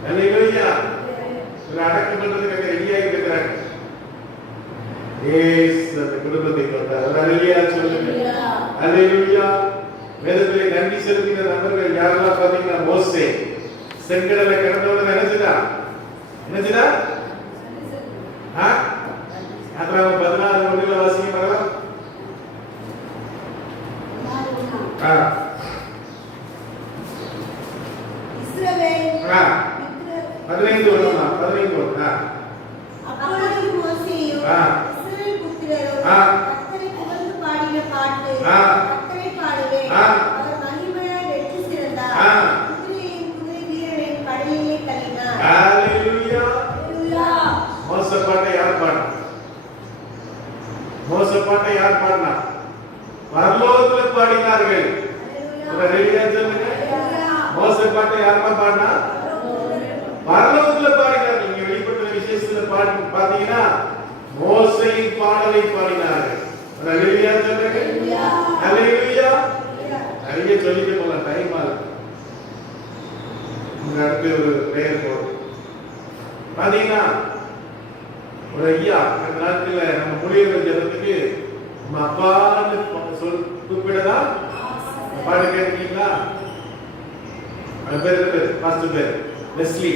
அல்லேலூயா. அடக்கம் பண்றதுக்கு ரெடியாகிட்டு இருக்கிறாங்க. அந்த குடும்பத்தை கொண்டார். அல்லேலூயா சொல்லுங்க. அல்லேலூயா. வேதத்திலே நன்றி செலுத்தின நபர்கள் யாரெல்லாம் பாத்தீங்கன்னா, மோசே செங்கடலை கடந்தவன் நினைச்சுதா அப்புறம் 14 வாசிக்க பார்க்கலாம். இஸ்ரவேல் 15 வருமா? 15 வருமா? அப்பொழுது மோசேயும் இஸ்ரவேல் புத்திரரும் கர்த்தரை புகழ்ந்து பாடின பாட்டு, கர்த்தரை பாடுவேன், அவர் மகிமையாய் வெற்றி சிறந்தார், குதிரையின் குதிரை வீரரின் கடலிலே தள்ளினார். ஹalleluya. மோசே பாட்டை யார் பாடினா? மோசே பாட்டை யார் பாடினா? பரலோகத்தில் பாடினார்கள். ஹalleluya சொல்லுங்க. மோசே பாட்டை யார் பாடினா? பரலோகத்தில் பாடினார்கள். நீங்க வெளிப்பட்ட விசேஷத்துல பாத்தீங்கன்னா மோசேயின் பாடலை பாடினார்கள். ஹalleluya சொல்லுங்க. ஹalleluya. நிறைய சொல்லிட்டு போலாம், டைம் ஆகுது. அடுத்து ஒரு பிரேயர் போடுறோம். பாத்தீங்கன்னா ஒரு ஐயா அந்த நாட்கள்ல நம்ம முடிவுற ஜபத்துக்கு அப்பான்னு கூப்பிடதான் பாடு கேட்டீங்களா? பேர் பாஸ்டர் பேர் லெஸ்லி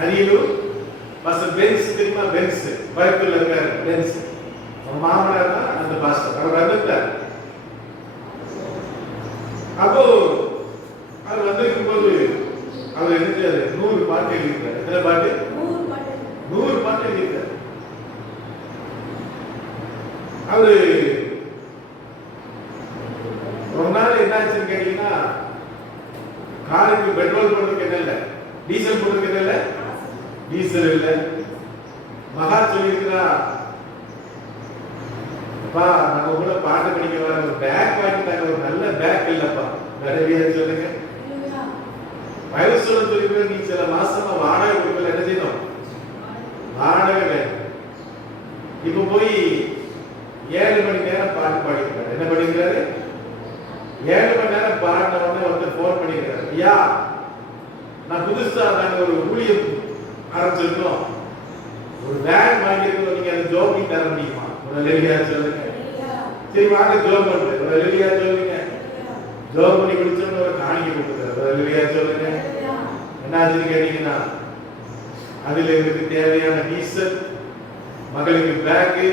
அரியலூர். பாஸ்டர் பென்ஸ் தெரியுமா? பென்ஸ் கோயம்புத்தூர்ல இருக்காரு. பென்ஸ் மாமனார் தான் அந்த பாஸ்டர். அவர் வந்துட்டார். அப்போ அவர் வந்திருக்கும் போது அவர் எழுதியாரு 100 பாட்டு எழுதியிருக்காரு. எத்தனை பாட்டு? 100 பாட்டு எழுதியிருக்காரு. அவரு ஒரு நாள் என்னாச்சுன்னு கேட்டீங்கன்னா, காருக்கு பெட்ரோல் போடுறதுக்கு என்ன இல்லை, டீசல் போடுறதுக்கு என்ன இல்லை, டீசல் இல்லை. மகா சொல்லியிருக்கிறா, அப்பா நம்ம கூட பாட்டு படிக்க வர ஒரு பேக் வாங்கிட்டாங்க, ஒரு நல்ல பேக் இல்லப்பா. நிறைய சொல்லுங்க. வயசு சொல்ல சொல்லிருக்க, நீ சில மாசமா வாடகை கொடுக்கல, என்ன செய்யணும்? வாடகை வேணும். இப்ப போய் 7 மணி நேரம் பாட்டு பாடிக்கிறாரு. என்ன பண்ணிக்கிறாரு? 7 மணி நேரம் பாடின உடனே ஒருத்தர் போன் பண்ணிக்கிறாரு, ஐயா நான் புதுசா நாங்க ஒரு ஊழியம் ஆரம்பிச்சிருக்கோம், ஒரு வேன் வாங்கியிருக்கோம், நீங்க அந்த ஜோபி தர முடியுமா? ஒரு அல்லேலூயா சொல்லுங்க. சரி வாங்க ஜோப் பண்றேன். ஒரு அல்லேலூயா சொல்லுங்க. ஜோப் பண்ணி குடிச்சோன்னு ஒரு காணிக்கை கொடுக்குறாரு. ஒரு அல்லேலூயா சொல்லுங்க. என்னாச்சுன்னு கேட்டீங்கன்னா, அதுல இவருக்கு தேவையான டீசல், மகளுக்கு பேக்கு,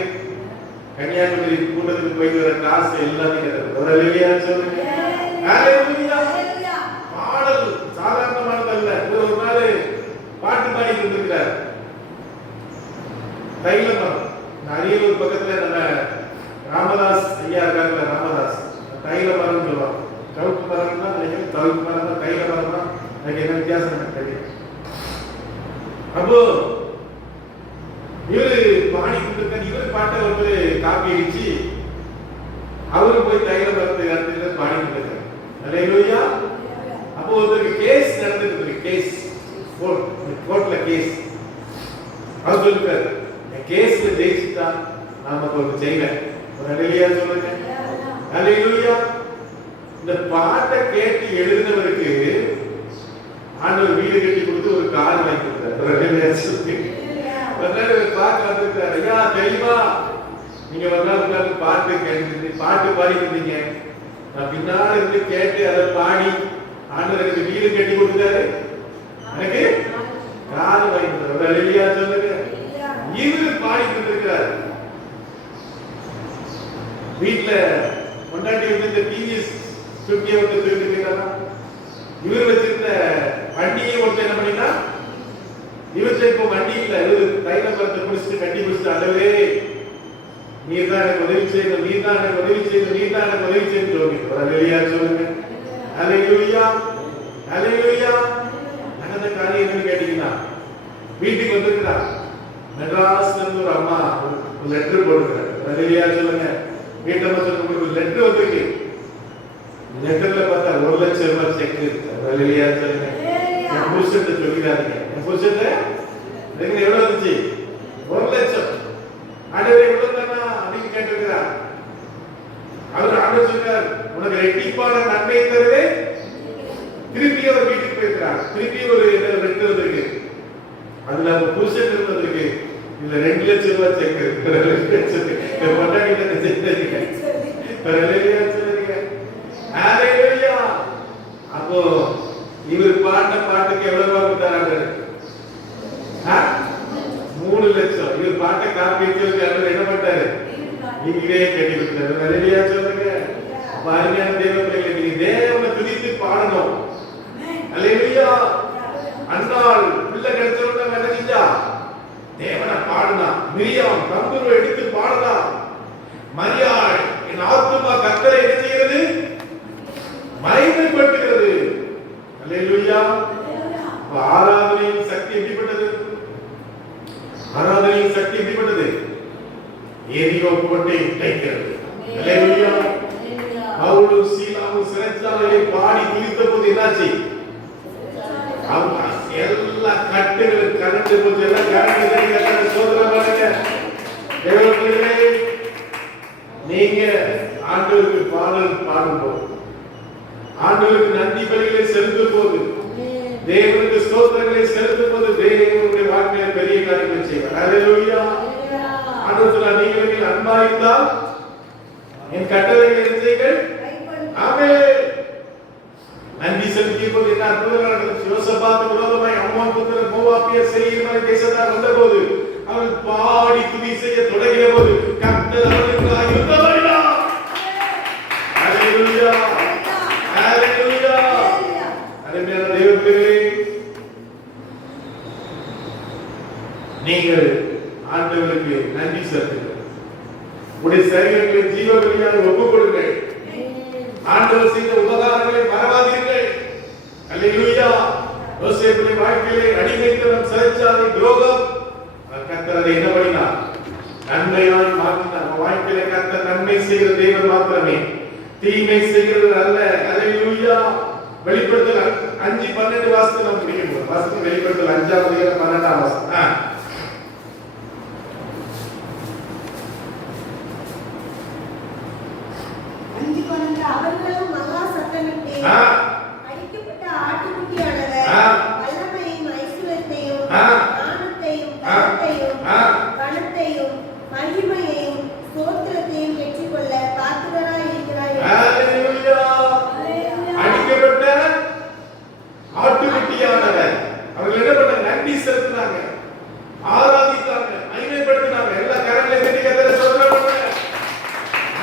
கன்னியாகுமரி கூட்டத்துக்கு போயிட்டு வர காசு எல்லாத்தையும் ஒரு அல்லேலூயா சொல்லுங்க. ஹalleluya. பாடல் சாதாரணமானது அல்ல. ஒரு நாள் பாட்டு பாடி கொண்டிருக்கிறார். தைல மரம், அரியலூர் பக்கத்துல நம்ம ராமதாஸ் ஐயா இருக்காங்க. ராமதாஸ் தைல மரம் சொல்லுவாங்க. கவுக்கு மரம் தான் நினைக்கிறேன். கவுக்கு மரம் தான், தைல மரம் தான். அதுக்கு என்ன வித்தியாசம் எனக்கு தெரியும். அப்போ இவரு பாடி கொடுத்த இவர் பாட்டை வந்து காப்பி அடிச்சு அவரு போய் தைல மரத்தை இடத்துல பாடி கொடுத்தாரு. அல்லேலூயா. அப்போ ஒருத்தருக்கு கேஸ் நடந்துட்டு இருக்கு. கேஸ் கோர்ட்ல கேஸ். அவர் சொல்லிருக்காரு, கேஸ்ல ஜெயிச்சுட்டா நாம ஒரு செய்வேன். ஒரு அல்லேலூயா சொல்லுங்க. அல்லேலூயா. இந்த பாட்டை கேட்டு எழுதினவருக்கு ஆண்டவர் வீடு கட்டி கொடுத்து ஒரு கார் வாங்கி கொடுத்தாரு. பார்க்க வந்திருக்காரு. ஐயா தெரியுமா, நீங்க உட்கார்ந்து பாட்டு கேட்டு பாட்டு பாடிக்கிறீங்க, நான் பின்னால இருந்து கேட்டு அதை பாடி ஆண்டவர் எனக்கு வீடு கட்டி கொடுத்தாரு, எனக்கு கார் வாங்கி கொடுத்தாரு. இல்லையா சொல்லுங்க. இவரு பாடிக்கிட்டு இருக்கிறாரு. வீட்டுல கொண்டாட்டி வந்து இந்த டிவிஎஸ் 50 வந்து சொல்லிட்டு இவர் வச்சிருந்த வண்டியை ஒருத்தர் என்ன பண்ணினா, இவற்றை இப்போ வண்டி இல்ல, இவரு தைல பழத்தை குடிச்சிட்டு கட்டி குடிச்சிட்டு, அல்லவே நீர் தான் எனக்கு உதவி செய்யணும், நீர் தான் எனக்கு உதவி செய்யணும், நீர் தான் எனக்கு உதவி செய்யணும் சொல்லுங்க. அல்லேலூயா சொல்லுங்க. அல்லேலூயா அல்லேலூயா. நடந்த காரியம் என்னன்னு கேட்டீங்கன்னா, வீட்டுக்கு வந்திருக்கிறா, மெட்ராஸ்ல இருந்து ஒரு அம்மா ஒரு லெட்டர் போட்டுக்கிறார். அல்லேலூயா சொல்லுங்க. வீட்டம்மா சொல்லுங்க, ஒரு லெட்டர் வந்திருக்கு. லெட்டர்ல பார்த்தா 1 லட்சம் ரூபாய் செக் இருக்கு. அல்லேலூயா சொல்லுங்க. என் புருஷன் சொல்லிடாதீங்க, என் புருஷன் எவ்வளவு வந்துச்சு? 1 லட்சம். ஆண்டவரே எவ்வளவு தானா அப்படின்னு கேட்டிருக்கிறார். அவர் ஆண்டவர் சொல்றார், உனக்கு ரெட்டிப்பான நன்மை தருவே. திருப்பி அவர் வீட்டுக்கு போயிருக்கிறார். திருப்பி ஒரு லெட்டர் வந்திருக்கு. அதுல அந்த புருஷன் இருந்ததுக்கு இல்ல 2 லட்சம் ரூபாய் செக் இருக்கு. 2 லட்சத்துக்கு பொண்டாட்டி செக் இருக்கு. அல்லேலூயா சொல்லுங்க. அல்லேலூயா. அப்போ இவர் பாடின பாட்டுக்கு எவ்வளவு ரூபாய் கொடுத்தாரு? 3 லட்சம். இவர் பாட்டை காப்பி வச்சு என்ன பண்ணாரு? நீங்களே கட்டி கொடுத்தாரு. அல்லேலூயா சொல்லுங்க. பாருங்க தேவனே, நீங்க தேவனை துதித்து பாடணும். அல்லேலூயா. அன்னாள் பிள்ளை கிடைச்சவங்க என்ன செஞ்சா? தேவனை பாடுனா. மிரியாம் தம்புரு எடுத்து பாடுனா. மரியாள் என் ஆத்துமா கர்த்தரை என்ன செய்கிறது? மகிமைப்படுத்துகிறது. அல்லேலூயா. ஆராதனையின் சக்தி எப்படிப்பட்டது? ஆராதனையின் சக்தி எப்படிப்பட்டது? எரிகோ கோட்டை தைக்கிறது. அல்லேலூயா. பவுலும் சீலாவும் சிறைச்சாலையை பாடி துதித்த போது என்னாச்சு? அவங்க எல்லா கட்டுகளும் கரண்டு போச்சு. எல்லாம் கரண்டு சோதனை பாருங்க. தேவர்களே, நீங்க ஆண்டவருக்கு பாடல் பாடும்போது, ஆண்டவருக்கு நன்றி பலிகளை செலுத்தும் போது, தேவனுக்கு ஸ்தோத்திரங்களை செலுத்தும் போது, தேவனுடைய வாழ்க்கையில பெரிய காரியங்களை செய்வார். அல்லேலூயா. ஆண்டவர் சொல்றார், நீங்கள் அன்பா இருந்தால் என் கட்டளைகளை என்ன செய்யுங்கள். ஆமென். நன்றி செலுத்திய போது என்ன அற்புதம் நடந்தது? யோசபாத்துக்கு விரோதமாய் அம்மோன் புத்திரர் மோவாபியர் சேயீர் தேசத்தார் வந்தபோது அவர்கள் பாடி துதி செய்ய தொடங்கிய போது கர்த்தர் அவர்களுக்காக யுத்தம் பண்ணினார். அல்லேலூயா. அல்லேலூயா. அருமையான தேவர்களே, நீங்கள் ஆண்டவருக்கு நன்றி செலுத்துங்கள். உடைய சரீரங்களை ஜீவ பலியாக ஒப்புக் கொடுங்கள். ஆண்டவர் செய்த உபகாரங்களை மறவாதீர்கள். அல்லேலூயா. யோசேப்புடைய வாழ்க்கையிலே அடிமைத்தனம், சிறைச்சாலை, துரோகம், கர்த்தர் என்ன பண்ணினார்? நன்மையாய் மாற்றினார். வாழ்க்கையிலே கர்த்தர் நன்மை செய்கிற தேவன் மாத்திரமே, தீமை செய்கிறது அல்ல. அல்லேலூயா. வெளிப்படுத்தல் 5:12 வாசித்து நாம் முடியும். வாசித்து வெளிப்படுத்தல் 5:12 வாசம். அவர்களும் மகா சத்தமிட்டு அடிக்கப்பட்ட ஆட்டுக்குட்டியானவர் வல்லமையும் ஐசுவத்தையும் ஞானத்தையும் பலத்தையும் கனத்தையும் மகிமையையும் ஸ்தோத்திரத்தையும் பெற்றுக்கொள்ள காத்துவராய் இருக்கிறார்கள். அல்லேலூயா. அடிக்கப்பட்ட ஆட்டுக்குட்டியானவர் அவர்கள் என்ன பண்ணாங்க? நன்றி செலுத்தினாங்க, ஆராதித்தாங்க, மகிமைப்படுத்தினாங்க. எல்லா கரங்களை தட்டி கர்த்தரை ஸ்தோத்திரம் பண்ணுங்க.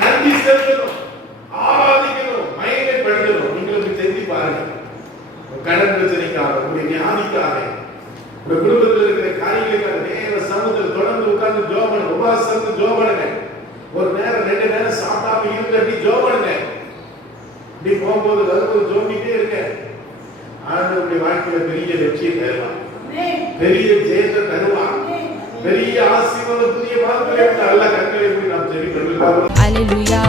நன்றி செலுத்தணும், ஆராதிக்கணும், மகிமைப்படுத்தணும். நீங்களுக்கு செஞ்சு பாருங்க. கடன் பிரச்சனைக்காக, உங்களுடைய வியாதிக்காக, உங்க குடும்பத்தில் இருக்கிற காரியங்களுக்காக நேர சமூகத்தில் தொடர்ந்து உட்கார்ந்து ஜெபம் பண்ணுங்க. உபவாசம் ஜெபம் பண்ணுங்க. ஒரு நேரம் 2 நேரம் சாப்பிடாம இருந்து அப்படி ஜெபம் பண்ணுங்க. இப்படி போகும்போது வரும்போது ஜெபிக்கிட்டே இருங்க. ஆண்டவருடைய வாழ்க்கையில பெரிய வெற்றியை தருவார், பெரிய ஜெயத்தை தருவார், பெரிய ஆசீர்வாதம், புதிய வாழ்க்கையை நல்ல கண்களை நாம் ஜெபிக்கிறோம். அல்லேலூயா.